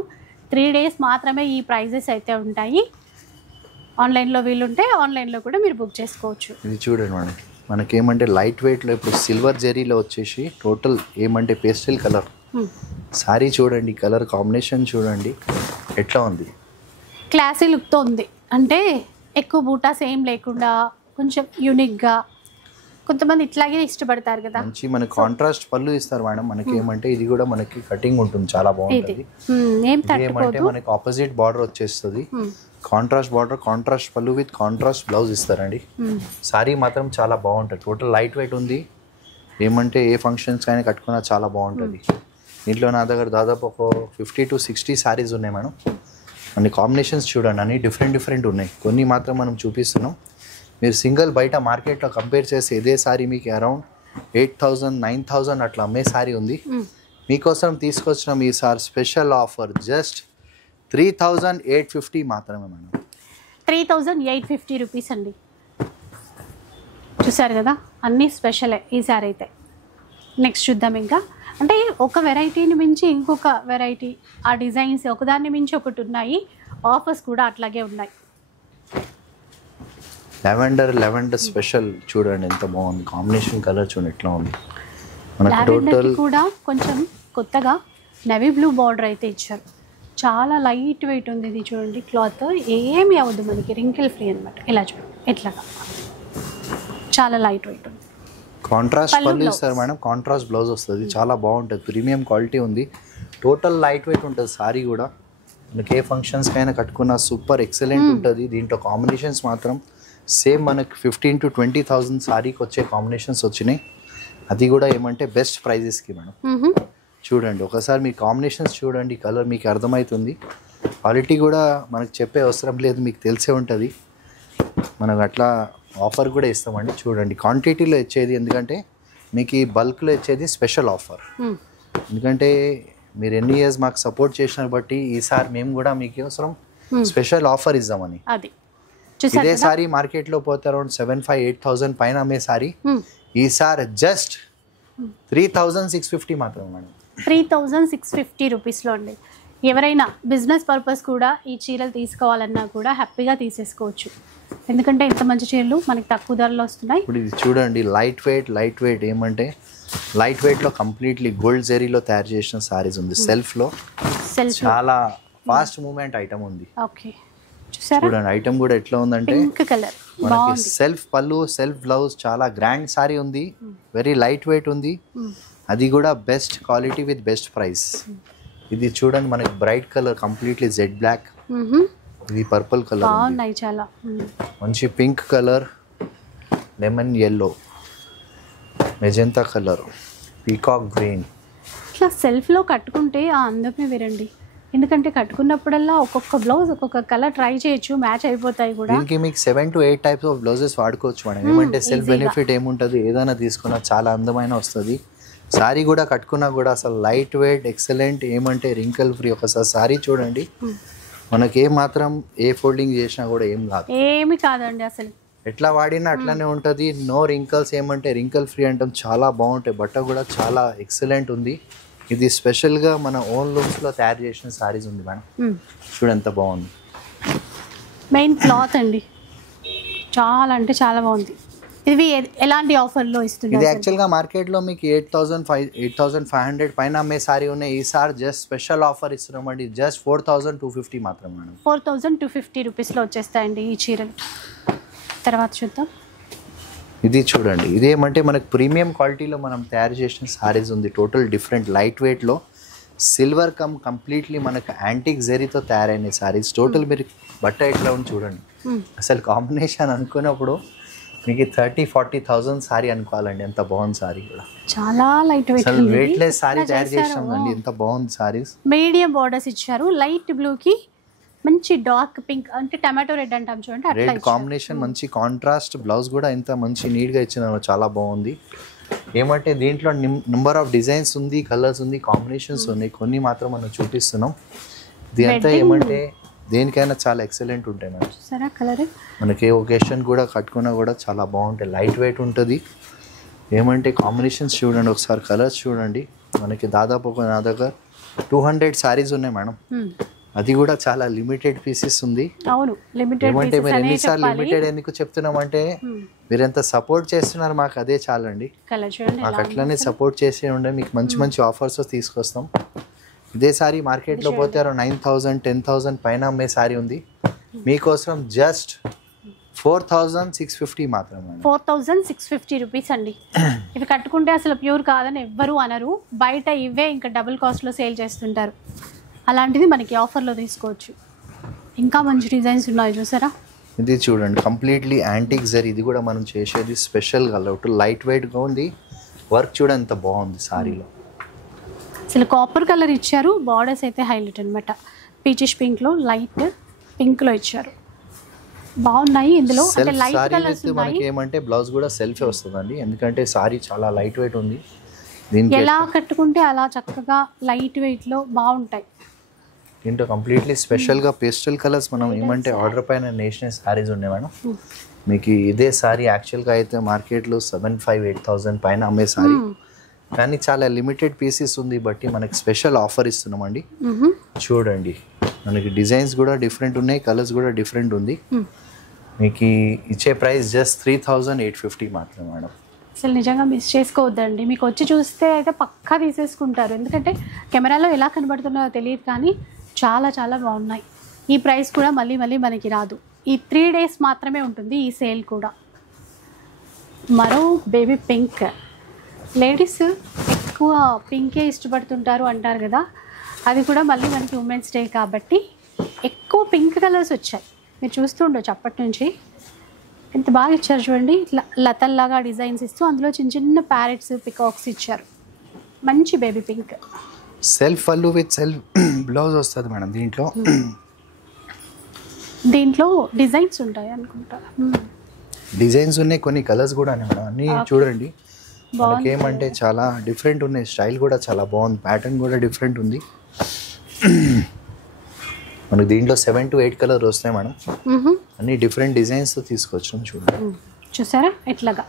3 days మాత్రమే ఈ ప్రైజెస్ అయితే ఉంటాయి. ఆన్లైన్లో వీలుంటే ఆన్లైన్లో కూడా మీరు బుక్ చేసుకోవచ్చు. ఇది చూడండి మేడం, మనకేమంటే లైట్ వెయిట్లో ఇప్పుడు సిల్వర్ జెరీలో వచ్చేసి టోటల్ ఏమంటే పేస్టల్ కలర్ సారీ. చూడండి కలర్ కాంబినేషన్ చూడండి ఎట్లా ఉంది, క్లాసీ లుక్తో ఉంది. అంటే ఎక్కువ బూటాస్ ఏం లేకుండా కొంచెం యూనిక్గా, కొంతమంది ఇట్లాగే ఇష్టపడతారు కదా. మంచి మనకి కాంట్రాస్ట్ పళ్ళు ఇస్తారు మేడం. మనకి ఏమంటే ఇది కూడా మనకి కటింగ్ ఉంటుంది, చాలా బాగుంటుంది. ఏమంటే మనకి ఆపోజిట్ బార్డర్ వచ్చేస్తుంది, కాంట్రాస్ట్ బార్డర్, కాంట్రాస్ట్ పళ్ళు విత్ కాంట్రాస్ట్ బ్లౌజ్ ఇస్తారండి. సారీ మాత్రం చాలా బాగుంటుంది, టోటల్ లైట్ వెయిట్ ఉంది. ఏమంటే ఏ ఫంక్షన్స్ అయినా కట్టుకున్నా చాలా బాగుంటుంది. దీంట్లో నా దగ్గర దాదాపు ఒక 50 to 60 సారీస్ ఉన్నాయి మేడం. అన్ని కాంబినేషన్స్ చూడండి, అన్ని డిఫరెంట్ ఉన్నాయి. కొన్ని మాత్రం మనం చూపిస్తున్నాం. మీరు సింగిల్ బయట మార్కెట్లో కంపేర్ చేసి ఇదే సారీ మీకు అరౌండ్ 8000 9000 అట్లా అమ్మే సారీ ఉంది. మీకోసం తీసుకొచ్చిన ఈ సార్ స్పెషల్ ఆఫర్ జస్ట్ 3850 మాత్రమే మేడం. 3850 రూపీస్ అండి. చూసారు కదా, అన్నీ స్పెషలే ఈ సారీ అయితే. నెక్స్ట్ చూద్దాం ఇంకా. అంటే ఒక వెరైటీని మించి ఇంకొక వెరైటీ, ఆ డిజైన్స్ ఒకదాన్ని మించి ఒకటి ఉన్నాయి. ఆఫర్స్ కూడా అట్లాగే ఉన్నాయి. లెవెండర్ స్పెషల్ చూడండి ఎంత బాగుంది, కాంబినేషన్ కలర్ చూడండి ఎట్లా ఉంది. మనకు టోటల్ కూడా కొంచెం కొత్తగా నెవీ బ్లూ బార్డర్ అయితే ఇచ్చారు. చాలా లైట్ వెయిట్ ఉంది ఇది చూడండి. క్లాత్ ఏమి అవ్వదు మనకి, రింకిల్ ఫ్రీ అనమాట. ఇలా చూడండి ఎట్లాగా, చాలా లైట్ వెయిట్ ఉంది. కాంట్రాస్ట్ పళ్ళు ఇస్తారు మేడం, కాంట్రాస్ట్ బ్లౌజ్ వస్తుంది, చాలా బాగుంటుంది, ప్రీమియం క్వాలిటీ ఉంది. టోటల్ లైట్ వెయిట్ ఉంటుంది సారీ కూడా. మనకి ఏ ఫంక్షన్స్కి అయినా కట్టుకున్న సూపర్ ఎక్సలెంట్ ఉంటుంది. దీంట్లో కాంబినేషన్స్ మాత్రం సేమ్ మనకి 15 to 20,000 సారీకి వచ్చే కాంబినేషన్స్ వచ్చినాయి. అది కూడా ఏమంటే బెస్ట్ ప్రైజెస్కి మేడం. చూడండి ఒకసారి మీ కాంబినేషన్స్ చూడండి, కలర్ మీకు అర్థమవుతుంది. క్వాలిటీ కూడా మనకు చెప్పే అవసరం లేదు, మీకు తెలిసే ఉంటుంది. మనకు అట్లా ఆఫర్ కూడా ఇస్తామండి. చూడండి క్వాంటిటీలో ఇచ్చేది, ఎందుకంటే మీకు ఈ బల్క్లో ఇచ్చేది స్పెషల్ ఆఫర్. ఎందుకంటే మీరు ఎన్ని ఇయర్స్ మాకు సపోర్ట్ చేసిన బట్టి ఈసారి మేము కూడా మీకు అవసరం స్పెషల్ ఆఫర్ ఇద్దామని. ఇదే సారీ మార్కెట్లో పోతే అరౌండ్ 7500-8000 పైన అమ్మే సారీ ఈసారి జస్ట్ 3650 మాత్రం మేడం. 3650 రూపీస్లో అండి. ఎవరైనా బిజినెస్ పర్పస్ కూడా ఈ చీరలు తీసుకోవాలన్నా కూడా హ్యాపీగా తీసేసుకోవచ్చు. ఎందుకంటే ఇంత మంచి చీరలు మనకి తక్కువ ధరలో వస్తున్నాయి. ఇప్పుడు ఇది చూడండి లైట్ వెయిట్ ఏమంటే లైట్ వెయిట్లో కంప్లీట్లీ గోల్డ్ జెరీలో తయారు చేసిన సారీస్ ఉంది. సెల్ఫ్లో చాలా ఫాస్ట్ మూవ్మెంట్ ఐటమ్ ఉంది. ఓకే చూడండి ఐటమ్ కూడా ఎట్లా ఉందంటే పింక్ కలర్, మనకి సెల్ఫ్ పళ్ళు, సెల్ఫ్ బ్లౌజ్, చాలా గ్రాండ్ సారీ ఉంది, వెరీ లైట్ వెయిట్ ఉంది. అది కూడా best quality with best price. ఇది చూడండి మనకి bright colour, completely jet black, ఇది పర్పుల్ కలర్, బాగున్నాయి చాలా. మంచి pink colour, lemon yellow, magenta colour, peacock green. ఇట్లా సెల్ఫ్లో కట్టుకుంటే ఆ అందమే వేరండి. ఎందుకంటే కట్టుకున్నప్పుడల్లా ఒక్కొక్క బ్లౌజ్ ఒక్కొక్క కలర్ ట్రై చేయొచ్చు, మ్యాచ్ అయిపోతాయి కూడా. దీనికి మీకు 7 to 8 టైప్స్ ఆఫ్ బ్లౌజెస్ వాడుకోవచ్చు మేడం. ఏమంటే సెల్ఫ్ బెనిఫిట్ ఏముంటుంది, ఏదైనా తీసుకున్నా చాలా అందమైన వస్తుంది. సారీ కూడా కట్టుకున్నా కూడా అసలు లైట్ వెయిట్ ఎక్సలెంట్, ఏమంటే రింకల్ ఫ్రీ. ఒకసారి సారీ చూడండి, మనకి ఏ మాత్రం ఏ ఫోల్డింగ్ చేసినా కూడా ఏం కాదు, ఏమి కాదండి. అసలు ఎట్లా వాడినా అట్లానే ఉంటుంది. నో రింకల్స్, ఏమంటే రింకల్ ఫ్రీ అంటాం. చాలా బాగుంటాయి, బట్ట కూడా చాలా ఎక్సలెంట్ ఉంది. ఇది స్పెషల్గా మన ఓన్ లూమ్స్లో తయారు చేసిన సారీస్ ఉంది మేడం. చూడు ఎంత బాగుంది. మెయిన్ క్లాత్ అండి, చాలా అంటే చాలా బాగుంది. ఇవి ఎలాంటి ఆఫర్లో ఇస్తుంది? ఇది యాక్చువల్గా మార్కెట్లో మీకు 8,500 పైన అమ్మే సారీ ఉన్నాయి. ఈసారి జస్ట్ స్పెషల్ ఆఫర్ ఇస్తున్నామండి, జస్ట్ 4,250 మాత్రం మేడం. 4,250 రూపీస్లో వచ్చేస్తాయండి ఈ చీరలు. తర్వాత చూద్దాం. ఇది చూడండి, ఇదేమంటే మనకు ప్రీమియం క్వాలిటీలో మనం తయారు చేసిన సారీస్ ఉంది. టోటల్ డిఫరెంట్ లైట్ వెయిట్లో సిల్వర్ కంప్లీట్లీ మనకు యాంటిక్ జరీతో తయారైన సారీస్. టోటల్ మీరు బట్ట ఎట్లా ఉంది చూడండి, అసలు కాంబినేషన్ అనుకున్నప్పుడు మీకు 30,000-40,000 సారీ అనుకోవాలండి. ఎంత బాగుంది సారీ కూడా, చాలా లైట్ వెయిట్, అసలు వెయిట్లెస్ సారీ తయారు చేసామండి. ఎంత బాగుంది సారీస్. మీడియం బోర్డర్స్ ఇచ్చారు, లైట్ బ్లూకి మంచి డార్క్ పింక్ అంటే టమాటో రెడ్ అంటాం చూడండి, రెడ్ కాంబినేషన్, మంచి కాంట్రాస్ట్. బ్లౌజ్ కూడా ఎంత మంచి నీట్గా ఇచ్చిన, చాలా బాగుంది. ఏమంటే దీంట్లో నెంబర్ ఆఫ్ డిజైన్స్ ఉంది, కలర్స్ ఉంది, కాంబినేషన్స్ ఉన్నాయి. కొన్ని మాత్రం మనం చూపిస్తున్నాం. ఇది అంతా ఏమంటే దేనికైనా చాలా ఎక్సలెంట్ ఉంటాయి మేడం. సరే కలర్ మనకి ఒకేషన్ కూడా కట్టుకున్నా కూడా చాలా బాగుంటాయి, లైట్ వెయిట్ ఉంటుంది. ఏమంటే కాంబినేషన్స్ చూడండి, ఒకసారి కలర్స్ చూడండి. మనకి దాదాపు ఒక నా దగ్గర 200 సారీస్ ఉన్నాయి మేడం. అది కూడా చాలా లిమిటెడ్ పీసెస్ ఉంది. అవును, లిమిటెడ్. ఏమంటే మీరు ఎన్నిసార్లు లిమిటెడ్ ఎందుకు చెప్తున్నామంటే మీరు ఎంత సపోర్ట్ చేస్తున్నారు మాకు, అదే చాలండి. మాకు అట్లనే సపోర్ట్ చేసే ఉండే మీకు మంచి మంచి ఆఫర్స్ తీసుకొస్తాం. ఇదే సారీ మార్కెట్లో పోతే 9,000, 10,000 పైన అమ్మే సారీ ఉంది. మీకోసం జస్ట్ 4,650 మాత్రమే. 4,650 రూపీస్ అండి. ఇవి కట్టుకుంటే అసలు ప్యూర్ కాదని ఎవ్వరూ అనరు. బయట ఇవే ఇంకా డబుల్ కాస్ట్లో సేల్ చేస్తుంటారు, అలాంటిది మనకి ఆఫర్లో తీసుకోవచ్చు. ఇంకా మంచి డిజైన్స్ ఉన్నాయి చూసారా. ఇది చూడండి, కంప్లీట్లీ యాంటిక్ జరీ. ఇది కూడా మనం చేసేది స్పెషల్గా లైట్ వెయిట్గా ఉంది. వర్క్ చూడ ఎంత బాగుంది సారీలో. అసలు కాపర్ కలర్ ఇచ్చారు, బార్డర్స్ అయితే హైలైట్ అనమాట. పీచిష్ పింక్లో లైట్ పింక్లో ఇచ్చారు, బాగున్నాయి. ఇందులో అంటే లైట్ కలర్స్ మనకి ఏమంటే బ్లౌజ్ కూడా సెల్ఫే వస్తుందండి, ఎందుకంటే సారీ చాలా లైట్ వెయిట్ ఉంది. ఎలా కట్టుకుంటే అలా చక్కగా లైట్ వెయిట్లో బాగుంటాయి. దీంట్లో కంప్లీట్లీ స్పెషల్గా పేస్టల్ కలర్స్ మనం ఏమంటే ఆర్డర్ పైన నేషనల్ సారీస్ ఉన్నాయి మేడం. మీకు ఇదే సారీ యాక్చువల్గా అయితే మార్కెట్లో 7,500-8,000 పైన అమ్మే సారీ, కానీ చాలా లిమిటెడ్ పీసెస్ ఉంది బట్టి మనకి స్పెషల్ ఆఫర్ ఇస్తున్నామండి. చూడండి, మనకి డిజైన్స్ కూడా డిఫరెంట్ ఉన్నాయి, కలర్స్ కూడా డిఫరెంట్ ఉంది. మీకు ఇచ్చే ప్రైస్ జస్ట్ 3,850 మాత్రమే మేడం. అసలు నిజంగా మిస్ చేసుకోవద్దండి. మీకు వచ్చి చూస్తే అయితే పక్కా తీసేసుకుంటారు, ఎందుకంటే కెమెరాలో ఎలా కనబడుతున్నాయో తెలియదు, కానీ చాలా చాలా బాగున్నాయి. ఈ ప్రైస్ కూడా మళ్ళీ మళ్ళీ మనకి రాదు. ఈ 3 days మాత్రమే ఉంటుంది ఈ సేల్ కూడా. మరో బేబీ పింక్, లేడీస్ ఎక్కువ పింకే ఇష్టపడుతుంటారు అంటారు కదా, అది కూడా మళ్ళీ మనకి ఉమెన్స్ డే కాబట్టి ఎక్కువ పింక్ కలర్స్ వచ్చాయి. మీరు చూస్తూ ఉండొచ్చు అప్పటి నుంచి. ఎంత బాగా ఇచ్చారు చూడండి, ఇట్లా లతల్లాగా డిజైన్స్ ఇస్తూ అందులో చిన్న చిన్న ప్యారెట్స్, పికాక్స్ ఇచ్చారు. మంచి బేబీ పింక్. సెల్ఫ్ పళ్ళు విత్ సెల్ఫ్ బ్లౌజ్ వస్తుంది మేడం. దీంట్లో డిజైన్స్ ఉంటాయి అనుకుంటా. డిజైన్స్ ఉన్నాయి, కొన్ని కలర్స్ కూడా ఉన్నాయి మేడం. అన్నీ చూడండి, మనకి ఏమంటే చాలా డిఫరెంట్ ఉన్నాయి. స్టైల్ కూడా చాలా బాగుంది, ప్యాటర్న్ కూడా డిఫరెంట్ ఉంది. మనకి దీంట్లో 7 to 8 కలర్ వస్తాయి మేడం. అన్ని డిఫరెంట్ డిజైన్స్తో తీసుకొచ్చాం చూడండి. చూసారా ఎట్లాగా.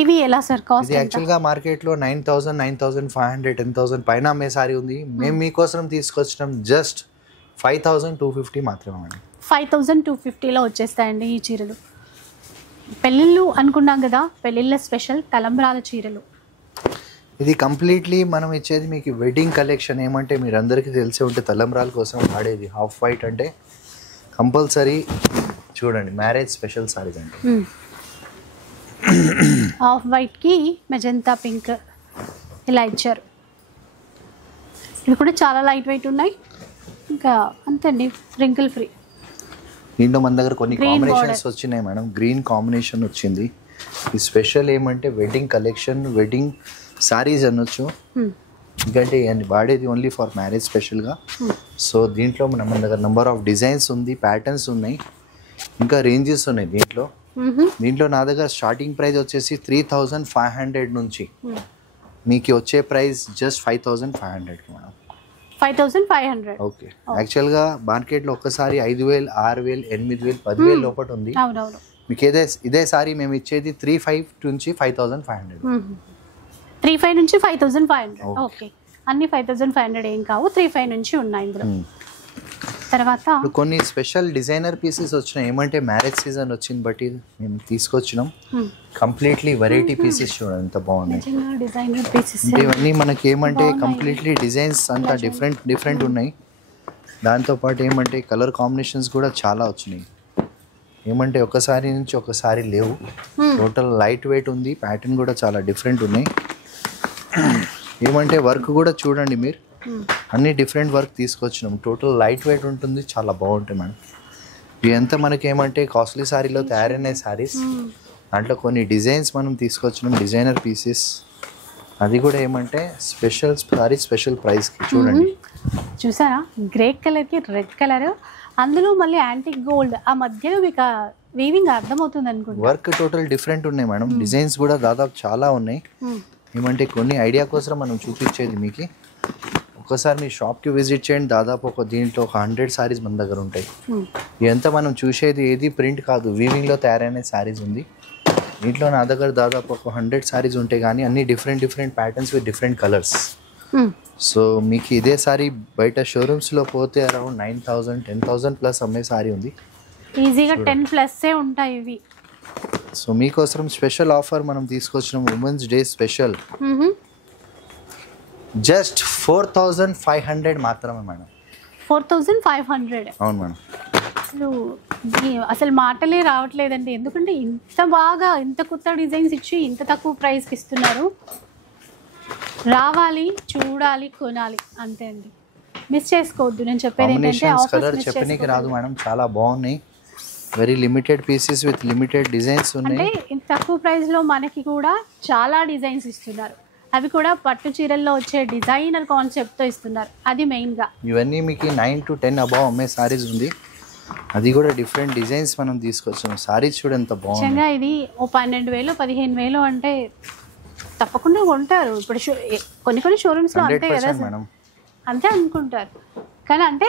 ఇవి ఎలా సార్ కాస్ట్? ఇది యాక్చువల్గా మార్కెట్లో 9,000, 9,500, 10,000 పైన అమ్మే సారీ ఉంది. మేము మీకోసం తీసుకొచ్చినాం జస్ట్ 5,250 మాత్రమే మేడం. 5,250లో వచ్చేస్తాయండి ఈ చీరలు. పెళ్ళిళ్ళు అనుకున్నాం కదా, పెళ్ళిళ్ళ స్పెషల్ తలంబ్రాల చీరలు. ఇది కంప్లీట్లీ మనం ఇచ్చేది మీకు వెడ్డింగ్ కలెక్షన్. ఏమంటే మీరు అందరికీ తెలిసే ఉంటే తలంబ్రాల కోసం వాడేది హాఫ్ వైట్ అంటే కంపల్సరీ. చూడండి, మ్యారేజ్ స్పెషల్ సారీస్ అంటే హాఫ్ వైట్కి మెజంతా పింక్ ఇలా ఇచ్చారు. ఇవి కూడా చాలా లైట్ వెయిట్ ఉన్నాయి, ఇంకా అంతండి రింకిల్ ఫ్రీ. దీంట్లో మన దగ్గర కొన్ని కాంబినేషన్స్ వచ్చినాయి మేడం. గ్రీన్ కాంబినేషన్ వచ్చింది. ఈ స్పెషల్ ఏమంటే వెడ్డింగ్ కలెక్షన్, వెడ్డింగ్ సారీస్ అనొచ్చు, ఎందుకంటే వాడేది ఓన్లీ ఫర్ మ్యారేజ్ స్పెషల్గా. సో దీంట్లో మన దగ్గర నెంబర్ ఆఫ్ డిజైన్స్ ఉంది, ప్యాటర్న్స్ ఉన్నాయి, ఇంకా రేంజెస్ ఉన్నాయి దీంట్లో. దీంట్లో నా దగ్గర స్టార్టింగ్ ప్రైస్ వచ్చేసి 3500 నుంచి మీకు వచ్చే ప్రైస్ జస్ట్ 5500 మేడం. 5500. ఓకే, యాక్చువల్గా మార్కెట్లో ఒక్కసారి 5000, 6000, 8000, 10000 లోపల ఉంది. మీకు ఇదే సారీ మేము ఇచ్చేది 35 నుంచి 5500. 35 నుంచి 5500. ఓకే, అన్ని 5500 ఏం కావు, 35 నుంచి ఉన్నాయి ఇందులో. తర్వాత కొన్ని స్పెషల్ డిజైనర్ పీసెస్ వచ్చినాయి. ఏమంటే మ్యారేజ్ సీజన్ వచ్చింది బట్టి మేము తీసుకొచ్చినాం కంప్లీట్లీ వెరైటీ పీసెస్. చూడండి ఎంత బాగున్నాయి డిజైనర్ పీసెస్. ఇవన్నీ మనకి ఏమంటే కంప్లీట్లీ డిజైన్స్ అంతా డిఫరెంట్ ఉన్నాయి. దాంతోపాటు ఏమంటే కలర్ కాంబినేషన్స్ కూడా చాలా వచ్చినాయి. ఏమంటే ఒకసారి నుంచి ఒకసారి లేవు, టోటల్ లైట్ వెయిట్ ఉంది, ప్యాటర్న్ కూడా చాలా డిఫరెంట్ ఉన్నాయి. ఏమంటే వర్క్ కూడా చూడండి మీరు, అన్ని డిఫరెంట్ వర్క్ తీసుకొచ్చినాం. టోటల్ లైట్ వెయిట్ ఉంటుంది, చాలా బాగుంటాయి మేడం. ఇదంతా మనకి ఏమంటే కాస్ట్లీ సారీలో తయారైన సారీస్, దాంట్లో కొన్ని డిజైన్స్ మనం తీసుకొచ్చినాం, డిజైనర్ పీసెస్. అది కూడా ఏమంటే స్పెషల్ సారీ, స్పెషల్ ప్రైస్కి. చూడండి చూసారా, గ్రే కలర్కి రెడ్ కలర్, అందులో మళ్ళీ యాంటిక్ గోల్డ్, ఆ మధ్యలో మీకు వీవింగ్ అర్థమవుతుంది అనుకుంటా. వర్క్ టోటల్ డిఫరెంట్ ఉన్నాయి మేడం, డిజైన్స్ కూడా దాదాపు చాలా ఉన్నాయి. ఏమంటే కొన్ని ఐడియా కోసం మనం చూపించేది మీకు. ఒక్కసారి మీ షాప్కి విజిట్ చేయండి, దాదాపు దీంట్లో ఒక 100 సారీస్ మన దగ్గర ఉంటాయి. ఇదంతా మనం చూసేది ఏది ప్రింట్ కాదు, వీవింగ్లో తయారైన సారీస్ ఉంది. దీంట్లో నా దగ్గర దాదాపు ఒక 100 సారీస్ ఉంటాయి, కానీ అన్ని different patterns with different colours. So మీకు ఇదే సారీ బయట షోరూమ్స్లో పోతే అరౌండ్ 9000, 10,000 ప్లస్ అమ్మే సారీ ఉంది. ఈజీగా 10+ ఉంటాయి ఇవి. సో మీకోసం స్పెషల్ ఆఫర్ మనం తీసుకొచ్చినాం, ఉమెన్స్ డే స్పెషల్. జస్ట్ 4500 మాత్రమే మేడం. 4500. అవును మేడం. అసలు మాటలే రావట్లేదండి, ఎందుకంటే ఇంత బాగా ఇంత కొత్త డిజైన్స్ ఇచ్చి ఇంత తక్కువ ప్రైస్కి ఇస్తున్నారు. రావాలి, చూడాలి, కొనాలి, అంతే అండి. మిస్ చేసుకోవద్దు. నేను చెప్పేది ఏంటంటే కలర్ చెప్పనీకి రాదు మేడం, చాలా బాగున్నాయి. Very limited pieces with limited designs ఉన్నాయి. అంటే ఇంత తక్కువ ప్రైస్లో మనకి కూడా చాలా డిజైన్స్ ఇస్తున్నారు, అవి కూడా పట్టు చీరల్లో వచ్చే డిజైనర్ కాన్సెప్ట్తో ఇస్తున్నారు. అది మెయిన్గా ఇవన్నీ మీకు 9 to 10 అబౌవ్ అమ్మే సారీస్ ఉంది. అది కూడా డిఫరెంట్ డిజైన్స్ మనం తీసుకొచ్చాం. సారీస్ చూడండి ఎంత బాగుంది. నిజంగా ఇది ఓ 12,000, 15,000 అంటే తప్పకుండా కొంటారు. ఇప్పుడు కొన్ని షోరూమ్స్లో అంతే కదా మేడం, అంతే అనుకుంటారు. కానీ అంటే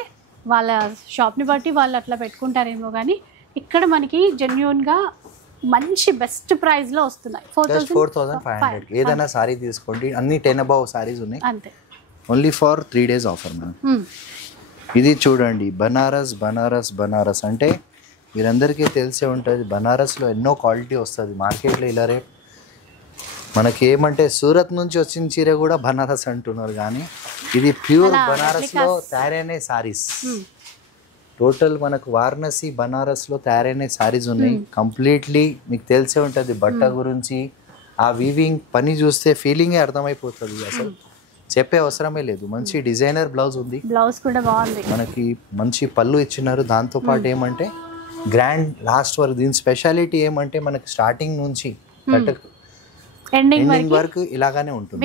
వాళ్ళ షాప్ని బట్టి వాళ్ళు అట్లా పెట్టుకుంటారేమో, కానీ ఇక్కడ మనకి జెన్యూన్గా మంచి బెస్ట్ ప్రైస్లో వస్తున్నాయి. 4500 ఏదైనా సారీ తీసుకోండి, అన్ని 10 అబౌవ్ సారీస్ ఉన్నాయి. అంతే, only for 3 days offer madam. ఇది చూడండి, బనారస్ అంటే మీరందరికీ తెలిసే ఉంటుంది. బనారస్లో ఎన్నో క్వాలిటీ వస్తుంది మార్కెట్లో. ఇలా రేపు మనకి ఏమంటే సూరత్ నుంచి వచ్చిన చీర కూడా బనారస్ అంటున్నారు, కానీ ఇది ప్యూర్ బనారస్లో తయారైన సారీస్. టోటల్ మనకు వారణాసి బనారస్లో తయారైన సారీస్ ఉన్నాయి. కంప్లీట్లీ మీకు తెలిసే ఉంటుంది బట్ట గురించి. ఆ వీవింగ్ పని చూస్తే ఫీలింగే అర్థమైపోతుంది, అసలు చెప్పే అవసరమే లేదు. మంచి డిజైనర్ బ్లౌజ్ ఉంది, బ్లౌజ్ కూడా బాగుంది. మనకి మంచి పళ్ళు ఇచ్చినారు. దాంతోపాటు ఏమంటే గ్రాండ్ లాస్ట్ వరకు. దీని స్పెషాలిటీ ఏమంటే మనకి స్టార్టింగ్ నుంచి ఎండింగ్ వర్క్ ఇలాగానే ఉంటుంది.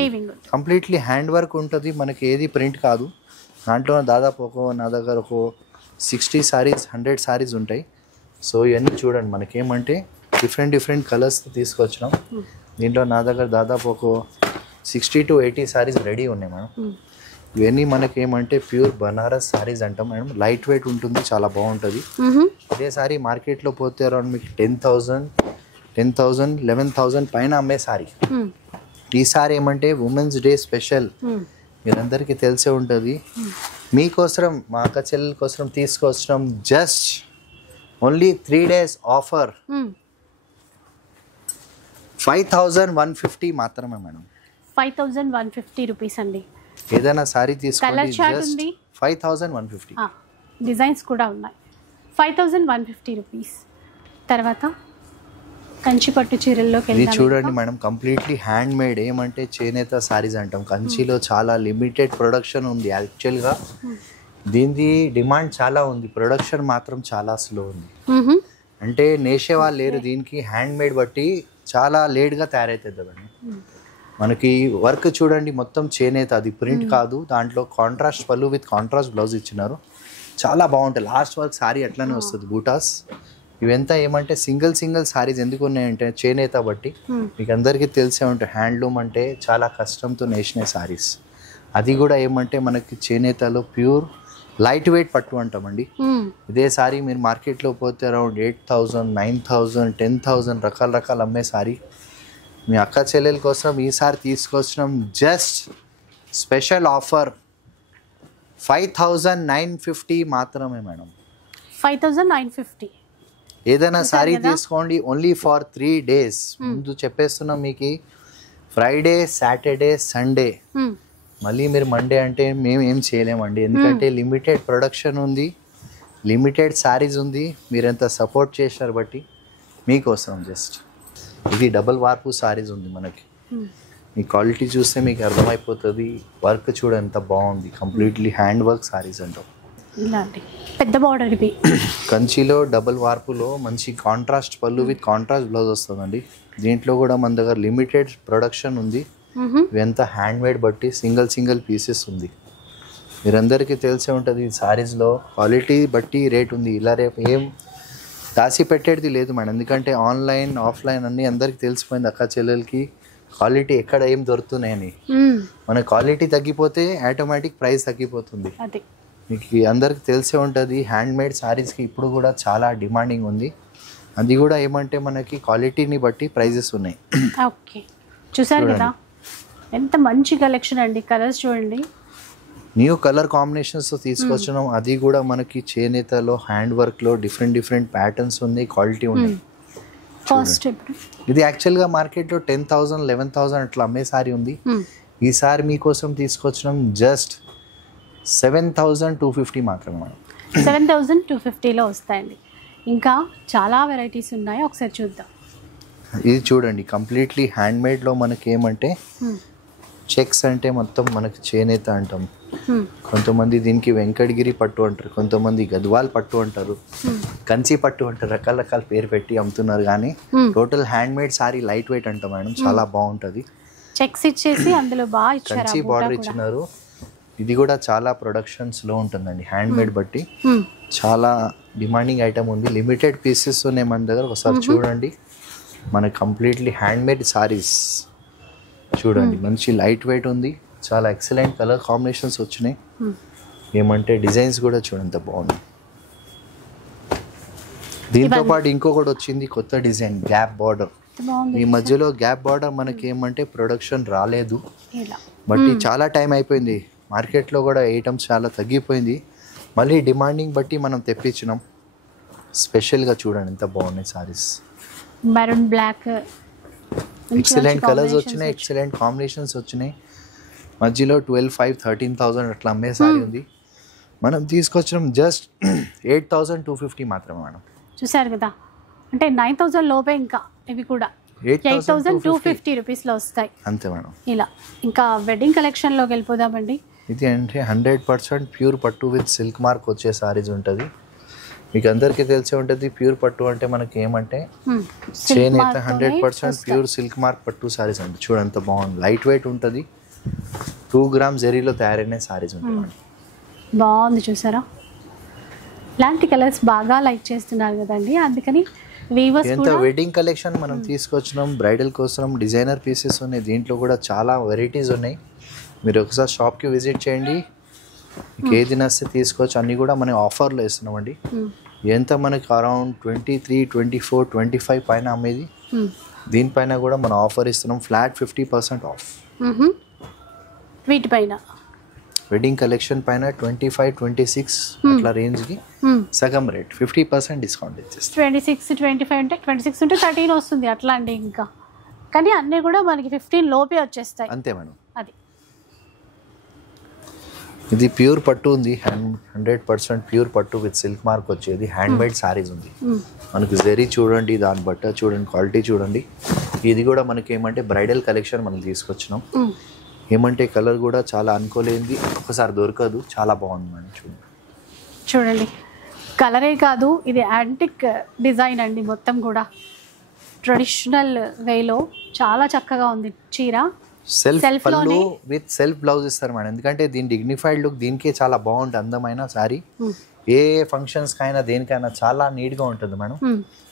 కంప్లీట్లీ హ్యాండ్ వర్క్ ఉంటుంది, మనకి ఏది ప్రింట్ కాదు. దాంట్లో దాదాపు నా దగ్గర ఒక 60 సారీస్ 100 సారీస్ ఉంటాయి. సో ఇవన్నీ చూడండి, మనకేమంటే డిఫరెంట్ కలర్స్ తీసుకొచ్చినాం. దీంట్లో నా దగ్గర దాదాపు ఒక 60 to 80 సారీస్ రెడీ ఉన్నాయి మేడం. ఇవన్నీ మనకేమంటే ప్యూర్ బనారస్ సారీస్ అంటాం మేడం. లైట్ వెయిట్ ఉంటుంది, చాలా బాగుంటుంది. ఇదే సారీ మార్కెట్లో పోతే అరౌండ్ మీకు 10,000, 11,000 పైన అమ్మే సారీ. ఈ సారీ ఏమంటే ఉమెన్స్ డే స్పెషల్, మీరందరికీ తెలిసే ఉంటుంది. మీకోసం మా అక్క చెల్లెల కోసం తీసుకొచ్చినాం జస్ట్ ఓన్లీ 3 days ఆఫర్. 5150 మాత్రమే మేడం. 5150 రూపీస్ అండి. ఏదైనా సారీ తీసుకోండి జస్ట్ 5150. డిజైన్స్ కూడా ఉన్నాయి. 5150 రూపీస్. తర్వాత కంచి పట్టు చీరల్లోకి ఇది చూడండి మేడం, కంప్లీట్లీ హ్యాండ్ మేడ్. ఏమంటే చేనేత సారీస్ అంటాం. కంచిలో చాలా లిమిటెడ్ ప్రొడక్షన్ ఉంది. యాక్చువల్గా దీనిది డిమాండ్ చాలా ఉంది, ప్రొడక్షన్ మాత్రం చాలా స్లో ఉంది. అంటే నేసే వాళ్ళు లేరు దీనికి. హ్యాండ్ మేడ్ బట్టి చాలా లేట్గా తయారవుతుంది కదండి. మనకి వర్క్ చూడండి మొత్తం చేనేత, అది ప్రింట్ కాదు, దాంట్లో కాంట్రాస్ట్ పళ్ళు విత్ కాంట్రాస్ట్ బ్లౌజ్ ఇచ్చినారు. చాలా బాగుంటాయి. లాస్ట్ వర్క్ సారీ అట్లానే వస్తుంది బూటాస్. ఇవంతా ఏమంటే సింగిల్ సారీస్ ఎందుకు ఉన్నాయంటే చేనేత బట్టి మీకు అందరికీ తెలిసే ఉంటాయి. హ్యాండ్లూమ్ అంటే చాలా కష్టంతో నేసిన సారీస్. అది కూడా ఏమంటే మనకి చేనేతలో ప్యూర్ లైట్ వెయిట్ పట్టు అంటామండి. ఇదే సారీ మీరు మార్కెట్లో పోతే అరౌండ్ 8,000, 9,000, 10,000 రకాల అమ్మే సారీ. మీ అక్క చెల్లెల కోసం ఈసారి తీసుకొచ్చినాం జస్ట్ స్పెషల్ ఆఫర్ 5,950 మాత్రమే మేడం. 5,950. ఏదైనా సారీ తీసుకోండి ఓన్లీ ఫర్ 3 days. ముందు చెప్పేస్తున్నాం మీకు, ఫ్రైడే, సాటర్డే, సండే. మళ్ళీ మీరు మండే అంటే మేము ఏం చేయలేమండి, ఎందుకంటే లిమిటెడ్ ప్రొడక్షన్ ఉంది, లిమిటెడ్ సారీస్ ఉంది. మీరెంత సపోర్ట్ చేశారు బట్టి మీకోసం జస్ట్ ఇది డబుల్ వార్పు సారీస్ ఉంది మనకి. మీ క్వాలిటీ చూస్తే మీకు అర్థమైపోతుంది. వర్క్ చూడ ఎంత బాగుంది, కంప్లీట్లీ హ్యాండ్ వర్క్ సారీస్ అంటాం. పెద్ద బార్డర్ ఇవి కంచిలో డబుల్ వార్పులో మంచి కాంట్రాస్ట్ పళ్ళు విత్ కాంట్రాస్ట్ బ్లౌజ్ వస్తుందండి. దీంట్లో కూడా మన దగ్గర లిమిటెడ్ ప్రొడక్షన్ ఉంది. ఇవంతా హ్యాండ్ మేడ్ బట్టి సింగిల్ పీసెస్ ఉంది. మీరందరికీ తెలిసే ఉంటుంది ఈ సారీస్లో క్వాలిటీ బట్టి రేట్ ఉంది. ఇలా రేపు ఏం దాసి పెట్టేది లేదు మేడం, ఎందుకంటే ఆన్లైన్ ఆఫ్లైన్ అన్నీ అందరికీ తెలిసిపోయింది అక్క చెల్లెలకి క్వాలిటీ ఎక్కడ ఏం దొరుకుతున్నాయని. మన క్వాలిటీ తగ్గిపోతే ఆటోమేటిక్ ప్రైస్ తగ్గిపోతుంది. మీకు అందరికి తెలిసే ఉంటుంది హ్యాండ్ మేడ్ సారీస్కి ఇప్పుడు కూడా చాలా డిమాండింగ్ ఉంది. అది కూడా ఏమంటే మనకి క్వాలిటీని బట్టి ప్రైజెస్ ఉన్నాయి. ఓకే, చూసారు కదా ఎంత మంచి కలెక్షన్ అండి. కలర్స్ చూడండి, న్యూ కలర్ కాంబినేషన్స్తో తీసుకొచ్చినాం. అది కూడా మనకి చేనేతలో హ్యాండ్ వర్క్లో డిఫరెంట్ ప్యాటర్న్స్ ఉన్నాయి, క్వాలిటీ ఉన్నాయి. ఫస్ట్ ఇది యాక్చువల్గా మార్కెట్లో 10,000, 11,000 అట్లా అమ్మే సారీ ఉంది. ఈసారి మీకోసం తీసుకొచ్చినాం జస్ట్ 7,250 మాత్రమే మేడం. 7,250లో వస్తాయండి. ఇంకా చాలా వెరైటీస్ ఉన్నాయి, ఒకసారి చూద్దాం. ఇది చూడండి కంప్లీట్లీ హ్యాండ్ మేడ్లో మనకి ఏమంటే చెక్స్ అంటే మొత్తం మనకి చేనేత అంటాం. కొంతమంది దీనికి వెంకటగిరి పట్టు అంటారు, కొంతమంది గద్వాల్ పట్టు అంటారు, కంచి పట్టు అంటారు, రకరకాల పేరు పెట్టి అమ్ముతున్నారు. కానీ total hand made sorry light weight అంటాం మేడం, చాలా బాగుంటుంది. చెక్స్ ఇచ్చేసి అందులో బాగా ఇచ్చారు, కంచి బార్డర్ ఇచ్చినారు. ఇది కూడా చాలా ప్రొడక్షన్స్లో ఉంటుందండి హ్యాండ్ మేడ్ బట్టి. చాలా డిమాండింగ్ ఐటమ్ ఉంది, లిమిటెడ్ పీసెస్ ఉన్నాయి మన దగ్గర. ఒకసారి చూడండి మన కంప్లీట్లీ హ్యాండ్ మేడ్ సారీస్ చూడండి, మంచి లైట్ వెయిట్ ఉంది, చాలా ఎక్సలెంట్ కలర్ కాంబినేషన్స్ వచ్చినాయి. ఏమంటే డిజైన్స్ కూడా చూడంత బాగుంది. దీంతో పాటు ఇంకొకటి వచ్చింది కొత్త డిజైన్, గ్యాప్ బార్డర్. ఈ మధ్యలో గ్యాప్ బార్డర్ మనకి ఏమంటే ప్రొడక్షన్ రాలేదు, బట్ చాలా టైం అయిపోయింది. మార్కెట్లో కూడా ఐటమ్స్ చాలా తగ్గిపోయింది. మళ్ళీ డిమాండింగ్ బట్టి మనం తెప్పించినాం. స్పెషల్గా చూడండి ఎంత బాగున్నాయి saris. Maroon black, excellent colours వచ్చినాయి, ఎక్సలెంట్ కాంబినేషన్స్ వచ్చినాయి. మధ్యలో 12,500, 13,000 అట్లా అమ్మే సారీ ఉంది. మనం తీసుకొచ్చినాం జస్ట్ 8,250 మాత్రమే మేడం. చూసారు కదా, అంటే 9,000 లోపే. ఇంకా ఇవి కూడా 8,250 రూపీస్లో వస్తాయి అంతే మేడం. ఇలా ఇంకా వెడ్డింగ్ కలెక్షన్లోకి వెళ్ళిపోదామండి. ఇది అంటే 100% ప్యూర్ పట్టు విత్ సిల్క్ మార్క్ వచ్చే సారీస్ ఉంటుంది. మీకు అందరికీ తెలిసే ఉంటుంది ప్యూర్ పట్టు అంటే మనకి ఏమంటే చేనేత 100% ప్యూర్ సిల్క్ మార్క్ పట్టు సారీస్ అంటే చూడండి ఎంత బాగుంది. లైట్ వెయిట్ ఉంటుంది, 2 grams జరీలో తయారైన సారీస్ ఉంటుంది. బాగుంది చూసారా, ఇలాంటి కలర్స్ బాగా లైక్ చేస్తున్నారు కదండి, అందుకని ఎంత వెడ్డింగ్ కలెక్షన్ మనం తీసుకొచ్చినాం. బ్రైడల్ కోసం డిజైనర్ పీసెస్ ఉన్నాయి, దీంట్లో కూడా చాలా వెరైటీస్ ఉన్నాయి. మీరు ఒకసారి షాప్కి విజిట్ చేయండి, మీకు ఏది నచ్చితే తీసుకోవచ్చు. అన్నీ కూడా మనం ఆఫర్లో ఇస్తున్నామండి. ఎంత మనకి అరౌండ్ 23, 24, 25 పైన అమ్మేది, దీనిపైన కూడా మనం ఆఫర్ ఇస్తున్నాం. ఫ్లాట్ 50% ఆఫ్ వీటిపైన. వెడ్డింగ్ కలెక్షన్ పైన 25, 26 అట్లా రేంజ్కి సగం రేట్ 50% డిస్కౌంట్ ఇచ్చేస్తాం. 26, 25 అంటే 26 ఉంటే 13 వస్తుంది అట్లా అండి. ఇంకా కానీ అన్నీ కూడా మనకి 15 లోపే వచ్చేస్తాయి అంతే మేడం. అది ఇది ప్యూర్ పట్టు ఉంది, 100% ప్యూర్ పట్టు విత్ సిల్క్ మార్క్ వచ్చేది హ్యాండ్ మేడ్ సారీస్ ఉంది. మనకి జరీ చూడండి, దాని బట్ట చూడండి, క్వాలిటీ చూడండి. ఇది కూడా మనకి ఏమంటే బ్రైడల్ కలెక్షన్ మనం తీసుకొచ్చినాం. ఏమంటే కలర్ కూడా చాలా అనుకోలేనిది, ఒకసారి దొరకదు, చాలా బాగుంది మేడం. చూడండి కలరే కాదు, ఇది యాంటిక్ డిజైన్ అండి, మొత్తం కూడా ట్రెడిషనల్ వేలో చాలా చక్కగా ఉంది చీర. సెల్ఫ్ Self పళ్ళు లోనే? విత్ సెల్ఫ్ బ్లౌజ్ ఇస్తారు మేడం, ఎందుకంటే దీని డిగ్నిఫైడ్ లుక్ దీనికే చాలా బాగుంటుంది, అందమైన సారీ. ఏ ఫంక్షన్స్కైనా దేనికైనా చాలా నీట్గా ఉంటుంది మేడం.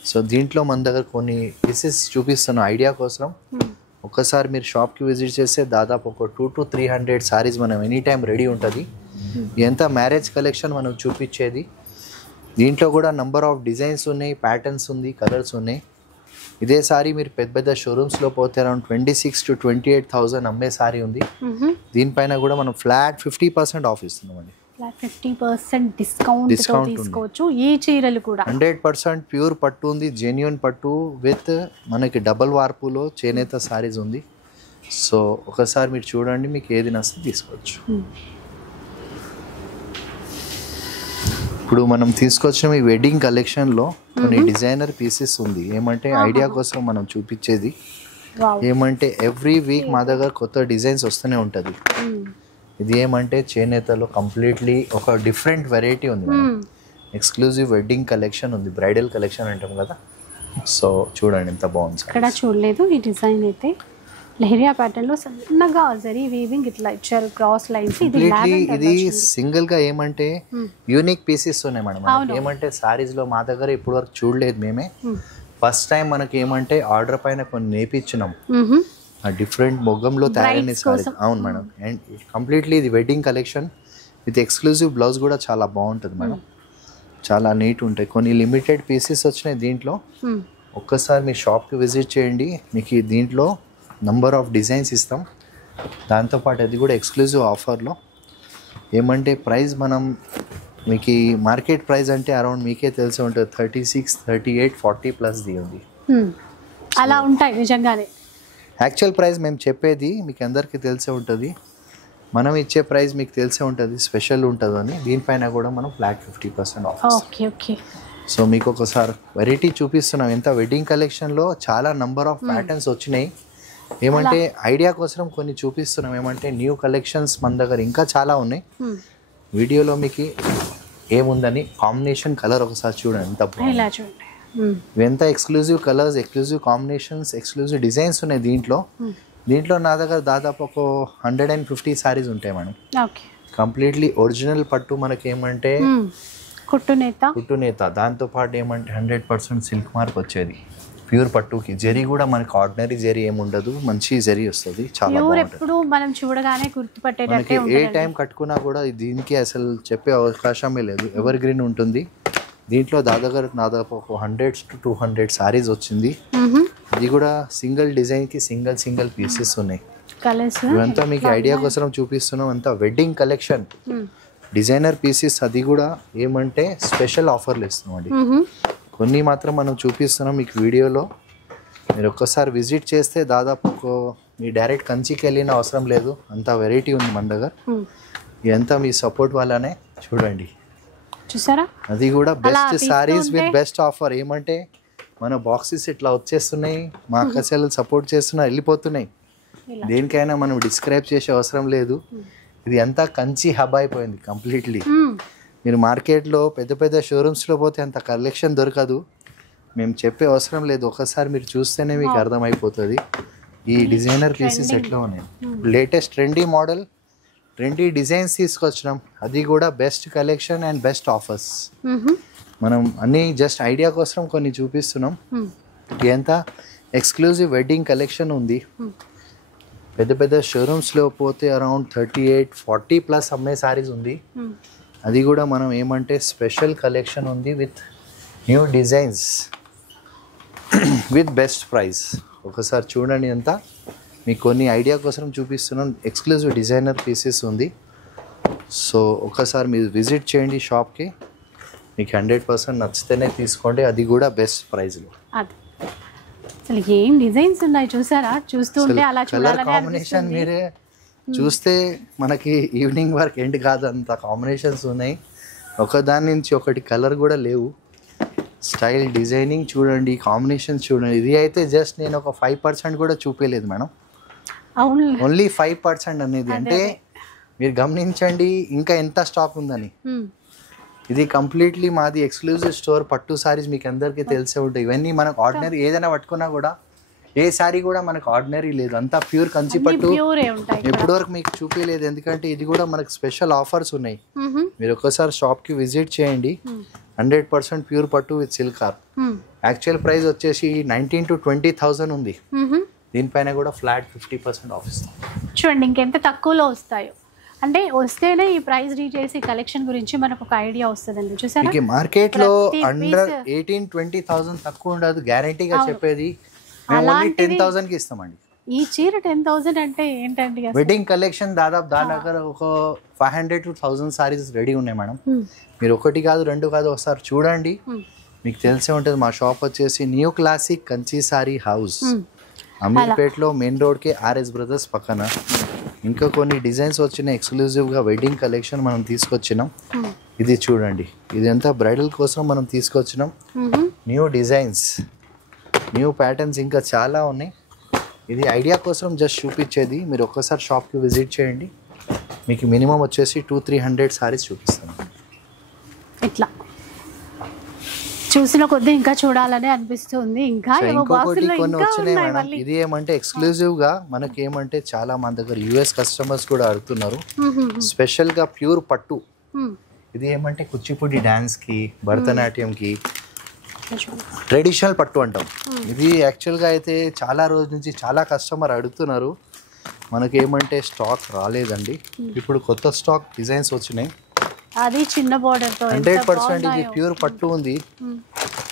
సో దీంట్లో మన దగ్గర కొన్ని పీసెస్ చూపిస్తున్నాను ఐడియా కోసం. ఒక్కసారి మీరు షాప్కి విజిట్ చేస్తే దాదాపు ఒక 200 to 300 సారీస్ మనం ఎనీ టైం రెడీ ఉంటుంది. ఎంత మ్యారేజ్ కలెక్షన్ మనం చూపించేది. దీంట్లో కూడా నంబర్ ఆఫ్ డిజైన్స్ ఉన్నాయి, ప్యాటర్న్స్ ఉంది, కలర్స్ ఉన్నాయి. ఇదే సారీ మీరు పెద్ద పెద్ద షోరూమ్స్లో పోతే అరౌండ్ 26,000 to 28,000 అమ్మే సారీ ఉంది. దీనిపైన కూడా మనం ఫ్లాట్ 50% ఆఫ్ ఇస్తున్నామండి. 50% డిస్కౌంట్ తీసుకోవచ్చు. ఈ చీరలు కూడా 100% ప్యూర్ పట్టు ఉంది, జెన్యున్ పట్టు విత్ మనకి డబల్ వార్పులో చేనేత సారీస్ ఉంది. సో ఒకసారి మీరు చూడండి, మీకు ఏది నచ్చితే తీసుకోవచ్చు. ఇప్పుడు మనం తీసుకొచ్చిన ఈ వెడ్డింగ్ కలెక్షన్లో కొన్ని డిజైనర్ పీసెస్ ఉంది. ఏమంటే ఐడియా కోసం మనం చూపించేది. ఏమంటే ఎవ్రీ వీక్ మా దగ్గర కొత్త డిజైన్స్ వస్తూనే ఉంటుంది. ఇది ఏమంటే చేనేతలో కంప్లీట్లీ ఒక డిఫరెంట్ వెరైటీ ఉంది మేడం. ఎక్స్క్లూజివ్ వెడ్డింగ్ కలెక్షన్ ఉంది, బ్రైడల్ కలెక్షన్ అంటాం కదా. సో చూడండి ఎంత బాగుంది. ఇక్కడ చూడలేదు ఈ డిజైన్ అయితే. లెహరియా ప్యాటర్న్ లో సన్నగా జరీ వీవింగ్ ఇట్లా ఇచ్చారు, క్రాస్ లైన్స్. ఇది సింగిల్ గా ఏమంటే యూనిక్ పీసెస్ ఉన్నాయి మేడం. ఏమంటే సారీస్ లో మా దగ్గర ఇప్పటి వరకు చూడలేదు మేమే. ఫస్ట్ టైం మనకి ఏమంటే ఆర్డర్ పైన కొన్ని నేర్పించినాం, డిఫరెంట్ మొగ్గంలో తయారైన సారీస్. అవును మేడం. అండ్ కంప్లీట్లీ ఇది wedding collection with exclusive blouse కూడా చాలా బాగుంటుంది మేడం. చాలా నీట్ ఉంటాయి. కొన్ని లిమిటెడ్ పీసెస్ వచ్చినాయి దీంట్లో. ఒక్కసారి మీ షాప్కి విజిట్ చేయండి, మీకు దీంట్లో నంబర్ ఆఫ్ డిజైన్స్ ఇస్తాం. దాంతోపాటు అది కూడా ఎక్స్క్లూజివ్ ఆఫర్లో. ఏమంటే ప్రైస్ మనం మీకు ఈ మార్కెట్ ప్రైస్ అంటే అరౌండ్ మీకే తెలిసి ఉంటుంది 36, 38, 40 ప్లస్ ది ఉంది. అలా ఉంటాయి నిజంగానే. యాక్చువల్ ప్రైస్ మేము చెప్పేది మీకు అందరికీ తెలిసే ఉంటుంది, మనం ఇచ్చే ప్రైస్ మీకు తెలిసే ఉంటుంది, స్పెషల్ ఉంటుంది అని. దీనిపైన కూడా మనం flat 50% of. Okay okay. So మీకు ఒకసారి వెరైటీ చూపిస్తున్నాం. ఎంత వెడ్డింగ్ కలెక్షన్లో చాలా నంబర్ ఆఫ్ ప్యాటర్న్స్ వచ్చినాయి. ఏమంటే ఐడియా కోసం కొన్ని చూపిస్తున్నాం. ఏమంటే న్యూ కలెక్షన్స్ మన దగ్గర ఇంకా చాలా ఉన్నాయి. వీడియోలో మీకు ఏముందని కాంబినేషన్ కలర్ ఒకసారి చూడండి ఎంత బాగుంది. ఇవంతా exclusive colours, exclusive combinations, exclusive designs ఉన్నాయి దీంట్లో. దీంట్లో నా దగ్గర దాదాపు ఒక 150 సారీస్ ఉంటాయి మేడం. కంప్లీట్లీ ఒరిజినల్ పట్టు. మనకి ఏమంటే కుట్టునేత, దాంతోపాటు ఏమంటే 100% సిల్క్ మార్క్ వచ్చేది ప్యూర్ పట్టుకి. జరీ కూడా మనకి ఆర్డినరీ జరీ ఏముండదు, మంచి జరీ వస్తుంది. చాలా ఎప్పుడు మనం చూడగానే మనకి ఏ టైం కట్టుకున్నా కూడా దీనికి అసలు చెప్పే అవకాశమే లేదు, ఎవర్ గ్రీన్ ఉంటుంది. దీంట్లో దాదాపు ఒక 100 to 200 సారీస్ వచ్చింది. ఇది కూడా సింగిల్ డిజైన్కి సింగిల్ పీసెస్ ఉన్నాయి. ఇవంతా మీకు ఐడియా కోసం చూపిస్తున్నాం. అంతా వెడ్డింగ్ కలెక్షన్ డిజైనర్ పీసెస్. అది కూడా ఏమంటే స్పెషల్ ఆఫర్లు ఇస్తున్నాం అండి. కొన్ని మాత్రం మనం చూపిస్తున్నాం మీకు వీడియోలో. మీరు ఒక్కసారి విజిట్ చేస్తే దాదాపు మీ డైరెక్ట్ కంచికి వెళ్ళిన అవసరం లేదు, అంత వెరైటీ ఉంది మన దగ్గర. ఇదంతా మీ సపోర్ట్ వల్లనే. చూడండి చూసారా, అది కూడా best saris with best offer. ఏమంటే మన బాక్సెస్ ఇట్లా వచ్చేస్తున్నాయి, మా అక్కచెల్లెలు సపోర్ట్ చేస్తున్నా వెళ్ళిపోతున్నాయి. దేనికైనా మనం డిస్క్రైబ్ చేసే అవసరం లేదు. ఇది అంతా కంచి హబ్ అయిపోయింది కంప్లీట్లీ. మీరు మార్కెట్లో పెద్ద షోరూమ్స్లో పోతే అంత కలెక్షన్ దొరకదు. మేము చెప్పే అవసరం లేదు, ఒకసారి మీరు చూస్తేనే మీకు అర్థమైపోతుంది ఈ డిజైనర్ పీసెస్ ఎట్లా ఉన్నాయి. Latest trendy model, trendy designs తీసుకొచ్చినాం. అది కూడా best collection and best offers. మనం అన్ని జస్ట్ ఐడియా కోసం కొన్ని చూపిస్తున్నాం. ఎంత ఎక్స్క్లూజివ్ వెడ్డింగ్ కలెక్షన్ ఉంది. పెద్ద షోరూమ్స్లో పోతే అరౌండ్ 38, 40 ప్లస్ అమ్మే సారీస్ ఉంది. అది కూడా మనం ఏమంటే స్పెషల్ కలెక్షన్ ఉంది with new designs with best price. ఒకసారి చూడండి అంతా. మీకు కొన్ని ఐడియా కోసం చూపిస్తున్నాం. ఎక్స్క్లూజివ్ డిజైనర్ పీసెస్ ఉంది. సో ఒకసారి మీరు విజిట్ చేయండి షాప్కి. మీకు 100% నచ్చితేనే తీసుకోండి, అది కూడా బెస్ట్ ప్రైస్లో. అసలు ఏం డిజైన్స్ ఉన్నాయి చూసారా, చూస్తుంటే అలా చూడాలని కాంబినేషన్ మీరే చూస్తే మనకి ఈవినింగ్ వరకు ఎండ్ కాదు, అంత కాంబినేషన్స్ ఉన్నాయి. ఒకదాని నుంచి ఒకటి కలర్ కూడా లేవు. స్టైల్ డిజైనింగ్ చూడండి, కాంబినేషన్స్ చూడండి. ఇది అయితే జస్ట్ నేను ఒక 5% కూడా చూపించలేదు మేడం. ఓన్లీ 5% అనేది. అంటే మీరు గమనించండి ఇంకా ఎంత స్టాక్ ఉందని. ఇది కంప్లీట్లీ మాది ఎక్స్క్లూజివ్ స్టోర్. పట్టు సారీస్ మీకు అందరికీ తెలిసే ఉంటాయి. ఇవన్నీ మనకు ఆర్డినరీ ఏదైనా పట్టుకున్నా కూడా ఏ శారీ కూడా మనకు ఆర్డినరీ లేదు, అంతా ప్యూర్ కంచి పట్టు. ప్యూరే ఉంటాయి. ఇప్పటివరకు మీకు చూపించలేదు ఎందుకంటే ఇది కూడా మనకు స్పెషల్ ఆఫర్స్ ఉన్నాయి. మీరు ఒకసారి షాప్కి విజిట్ చేయండి. 100% ప్యూర్ పట్టు with silk harp. Actual price వచ్చేసి 19,000 to 20,000 ఉంది. దీనిపైన కూడా ఫ్లాట్ 50% ఆఫ్ ఇస్తాం. చూడండి ఇంకెంత తక్కువలో వస్తాయో, అంటే వస్తేనే ఈ ప్రైస్ డీటెయిల్స్ ఈ కలెక్షన్ గురించి మనకు ఒక ఐడియా వస్తుందండి. చూసారా మార్కెట్ లో అండర్ 18,000-20,000 తక్కువ ఉండదు, గ్యారంటీగా చెప్పేది. మేము ఓన్లీ 10,000 కి ఇస్తామండి. ఈ చీర 10,000 అంటే ఏంటండి? వెడ్డింగ్ కలెక్షన్ దాదాపు దాని దగ్గర ఒక 500 to 1,000 సారీస్ రెడీ ఉన్నాయి మేడం. మీరు ఒకటి కాదు రెండు కాదు ఒకసారి చూడండి, మీకు తెలిసే ఉంటుంది. మా షాప్ వచ్చేసి new classic Kanchi saree house, అమీర్పేట్లో మెయిన్ రోడ్కి ఆర్ఎస్ బ్రదర్స్ పక్కన. ఇంకా కొన్ని డిజైన్స్ వచ్చిన ఎక్స్క్లూజివ్గా వెడ్డింగ్ కలెక్షన్ మనం తీసుకొచ్చినాం. ఇది చూడండి, ఇది అంతా బ్రైడల్ కోసం మనం తీసుకొచ్చినాం. న్యూ డిజైన్స్, న్యూ ప్యాటర్న్స్ ఇంకా చాలా ఉన్నాయి. ఇది ఐడియా కోసం జస్ట్ చూపించేది. మీరు ఒక్కసారి షాప్కి విజిట్ చేయండి, మీకు మినిమం వచ్చేసి 200-300 సారీస్ చూపిస్తాను. ఇట్లా చూసిన కొద్దీ ఇంకా చూడాలని అనిపిస్తుంది. ఇంకా ఇంకొకటి కొన్ని వచ్చినాయి మేడం. ఇది ఏమంటే ఎక్స్క్లూజివ్ గా మనకి ఏమంటే చాలా మన దగ్గర యుఎస్ కస్టమర్స్ కూడా అడుగుతున్నారు, స్పెషల్ గా ప్యూర్ పట్టు. ఇది ఏమంటే కుచిపుడి డాన్స్ కి, భరతనాట్యం కి ట్రెడిషనల్ పట్టు అంటాం. ఇది యాక్చువల్గా అయితే చాలా రోజు నుంచి చాలా కస్టమర్ అడుగుతున్నారు. మనకి ఏమంటే స్టాక్ రాలేదండి, ఇప్పుడు కొత్త స్టాక్ డిజైన్స్ వచ్చినాయి. అది చిన్న బోర్డర్ తో 100% ఇది ప్యూర్ పట్టు ఉంది.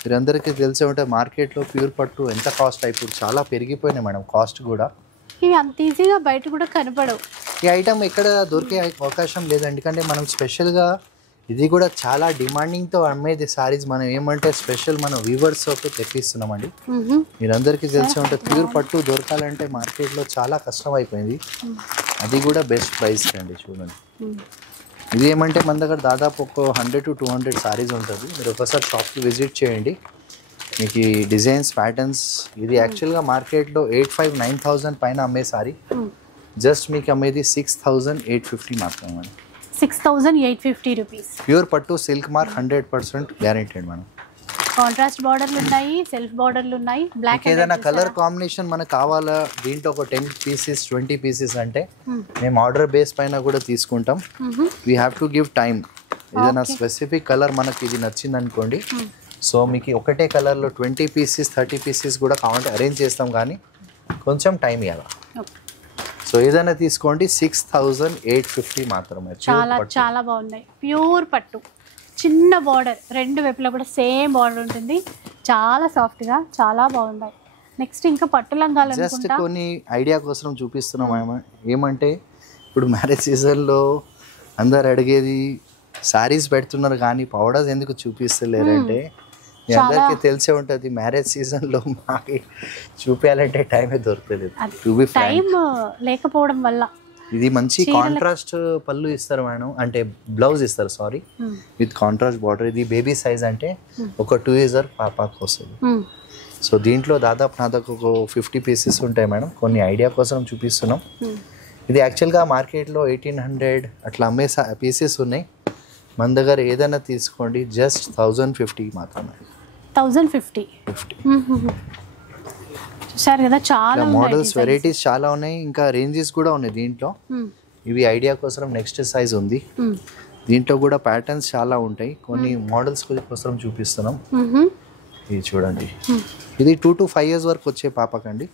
మీరందరికీ తెలిసే ఉంటే మార్కెట్లో ప్యూర్ పట్టు ఎంత కాస్ట్ ఇప్పుడు చాలా పెరిగిపోయినాయి మేడం, కాస్ట్ కూడా. ఇవి అంత ఈజీగా బయట కూడా కనపడవు. ఈ ఐటమ్ ఎక్కడ దొరికే అవకాశం లేదండి, ఎందుకంటే మనం స్పెషల్గా ఇది కూడా చాలా డిమాండింగ్తో అమ్మేది సారీస్. మనం ఏమంటే స్పెషల్ మనం వీవర్స్ తెప్పిస్తున్నామండి. మీరందరికీ తెలిసే ఉంటే ప్యూర్ పట్టు దొరకాలంటే మార్కెట్లో చాలా కష్టం అయిపోయింది, అది కూడా బెస్ట్ ప్రైస్ అండి. చూడండి, ఇది ఏమంటే మన దగ్గర దాదాపు ఒక 100 to 200 సారీస్ ఉంటుంది. మీరు ఒకసారి షాప్కి విజిట్ చేయండి, మీకు ఈ డిజైన్స్ ప్యాటర్న్స్. ఇది యాక్చువల్గా మార్కెట్లో 8,500-9,000 పైన అమ్మే సారీ, జస్ట్ మీకు అమ్మేది 6,850 మాత్రమే మేడం. 6,850 రూపీస్. ప్యూర్ పట్టు silk mark 100% guaranteed madam. Contrast బార్డర్లు ఉన్నాయి, సెల్ఫ్ బార్డర్లు ఉన్నాయి. బ్లాక్ ఏదైనా కలర్ కాంబినేషన్ మనకు కావాలా దీంట్లో ఒక 10 pieces 20 pieces అంటే మేము ఆర్డర్ బేస్ పైన కూడా తీసుకుంటాం. We have to give time. ఏదైనా స్పెసిఫిక్ కలర్ మనకి ఇది నచ్చింది అనుకోండి, సో మీకు ఒకటే కలర్లో 20 pieces 30 pieces కూడా కావాలంటే అరేంజ్ చేస్తాం, కానీ కొంచెం టైం ఇవ్వాలి. సో ఏదైనా తీసుకోండి, 6,850 మాత్రమే. చాలా చాలా బాగున్నాయి. ప్యూర్ పట్టు, చిన్న బార్డర్, రెండు వైపులా కూడా సేమ్ బార్డర్ ఉంటుంది. చాలా సాఫ్ట్గా చాలా బాగున్నాయి. నెక్స్ట్ ఇంకా పట్టు లంగాలు జస్ట్ కొన్ని ఐడియా కోసం చూపిస్తున్నాం. ఏమంటే ఇప్పుడు మ్యారేజ్ సీజన్లో అందరు అడిగేది శారీస్ పెడుతున్నారు కానీ పౌడర్స్ ఎందుకు చూపిస్తలేరంటే, మీ అందరికీ తెలిసే ఉంటుంది మ్యారేజ్ సీజన్లో మాకు చూపించాలంటే టైమే దొరకలేదు, టైం లేకపోవడం వల్ల. ఇది మంచి కాంట్రాస్ట్ పళ్ళు ఇస్తారు మేడం, అంటే బ్లౌజ్ ఇస్తారు సారీ, విత్ కాంట్రాస్ట్ బార్డర్. ఇది బేబీ సైజ్ అంటే ఒక 2 years పాపకు వస్తుంది. సో దీంట్లో దాదాపు నా దగ్గర ఒక 50 pieces ఉంటాయి మేడం. కొన్ని ఐడియా కోసం చూపిస్తున్నాం. ఇది యాక్చువల్గా మార్కెట్లో 1,800 అట్లా అమ్మే పీసెస్ ఉన్నాయి. మన దగ్గర ఏదైనా తీసుకోండి, జస్ట్ 1,050 మాత్రమే. 1,050 చూసారు కదా, చాలా మోడల్స్ వెరైటీస్ చాలా ఉన్నాయి, ఇంకా రేంజెస్ కూడా ఉన్నాయి దీంట్లో. ఇవి ఐడియా కోసం నెక్స్ట్ సైజ్ ఉంది. దీంట్లో కూడా ప్యాటర్న్స్ చాలా ఉంటాయి, కొన్ని మోడల్స్ కోసం చూపిస్తున్నాం. ఇది చూడండి, ఇది 2 to 5 years వరకు వచ్చే పాపకండి,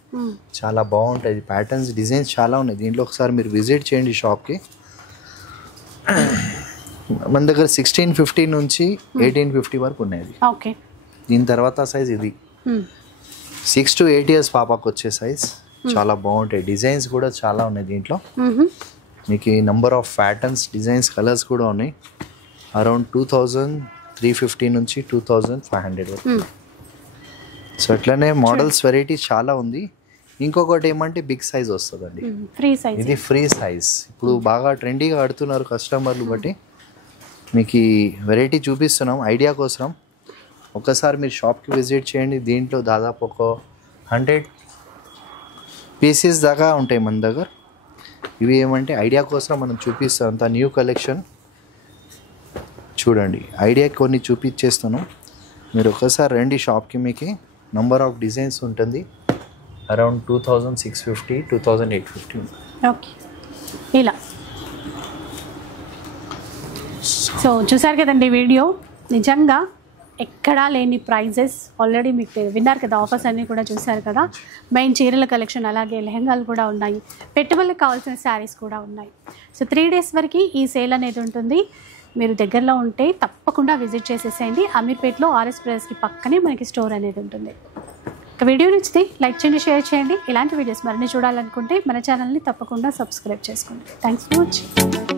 చాలా బాగుంటుంది. ప్యాటర్న్స్ డిజైన్స్ చాలా ఉన్నాయి దీంట్లో. ఒకసారి మీరు విజిట్ చేయండి షాప్కి. మన దగ్గర 1650 నుంచి 1850 వరకు ఉన్నాయి. ఓకే, దీని తర్వాత సైజ్ ఇది 6 to 8 years పాపకు వచ్చే సైజ్. చాలా బాగుంటాయి, డిజైన్స్ కూడా చాలా ఉన్నాయి దీంట్లో. మీకు number of patterns designs colours కూడా ఉన్నాయి. అరౌండ్ 2,350 నుంచి 2,500 వరకు. సో అట్లనే మోడల్స్ వెరైటీస్ చాలా ఉంది. ఇంకొకటి ఏమంటే బిగ్ సైజ్ వస్తుందండి, ఇది ఫ్రీ సైజ్. ఇప్పుడు బాగా ట్రెండీగా ఆడుతున్నారు కస్టమర్లు బట్టి మీకు ఈ వెరైటీ చూపిస్తున్నాం ఐడియా కోసం. ఒకసారి మీరు షాప్కి విజిట్ చేయండి. దీంట్లో దాదాపు ఒక 100 pieces దాకా ఉంటాయి మన దగ్గర. ఇవి ఏమంటే ఐడియా కోసం మనం చూపిస్తాం, అంత న్యూ కలెక్షన్. చూడండి, ఐడియా కొన్ని చూపించేస్తున్నాం. మీరు ఒకసారి రండి షాప్కి, మీకు నంబర్ ఆఫ్ డిజైన్స్ ఉంటుంది. అరౌండ్ 2650 2850. ఓకే, ఇలా. సో చూసారు కదండి వీడియో, నిజంగా ఎక్కడా లేని ప్రైజెస్. ఆల్రెడీ మీకు విన్నారు కదా, ఆఫర్స్ అన్నీ కూడా చూసారు కదా. మెయిన్ చీరల కలెక్షన్, అలాగే లెహంగాలు కూడా ఉన్నాయి, పెట్టుబడులకు కావాల్సిన శారీస్ కూడా ఉన్నాయి. సో 3 days వరకు ఈ సేల్ అనేది ఉంటుంది. మీరు దగ్గరలో ఉంటే తప్పకుండా విజిట్ చేసేసేయండి. అమీర్పేట్లో ఆర్ఎస్ బ్రదర్స్కి పక్కనే మనకి స్టోర్ అనేది ఉంటుంది. ఇక వీడియో నచ్చితే లైక్ చేయండి, షేర్ చేయండి. ఇలాంటి వీడియోస్ మరిన్ని చూడాలనుకుంటే మన ఛానల్ని తప్పకుండా సబ్స్క్రైబ్ చేసుకోండి. Thanks for watching.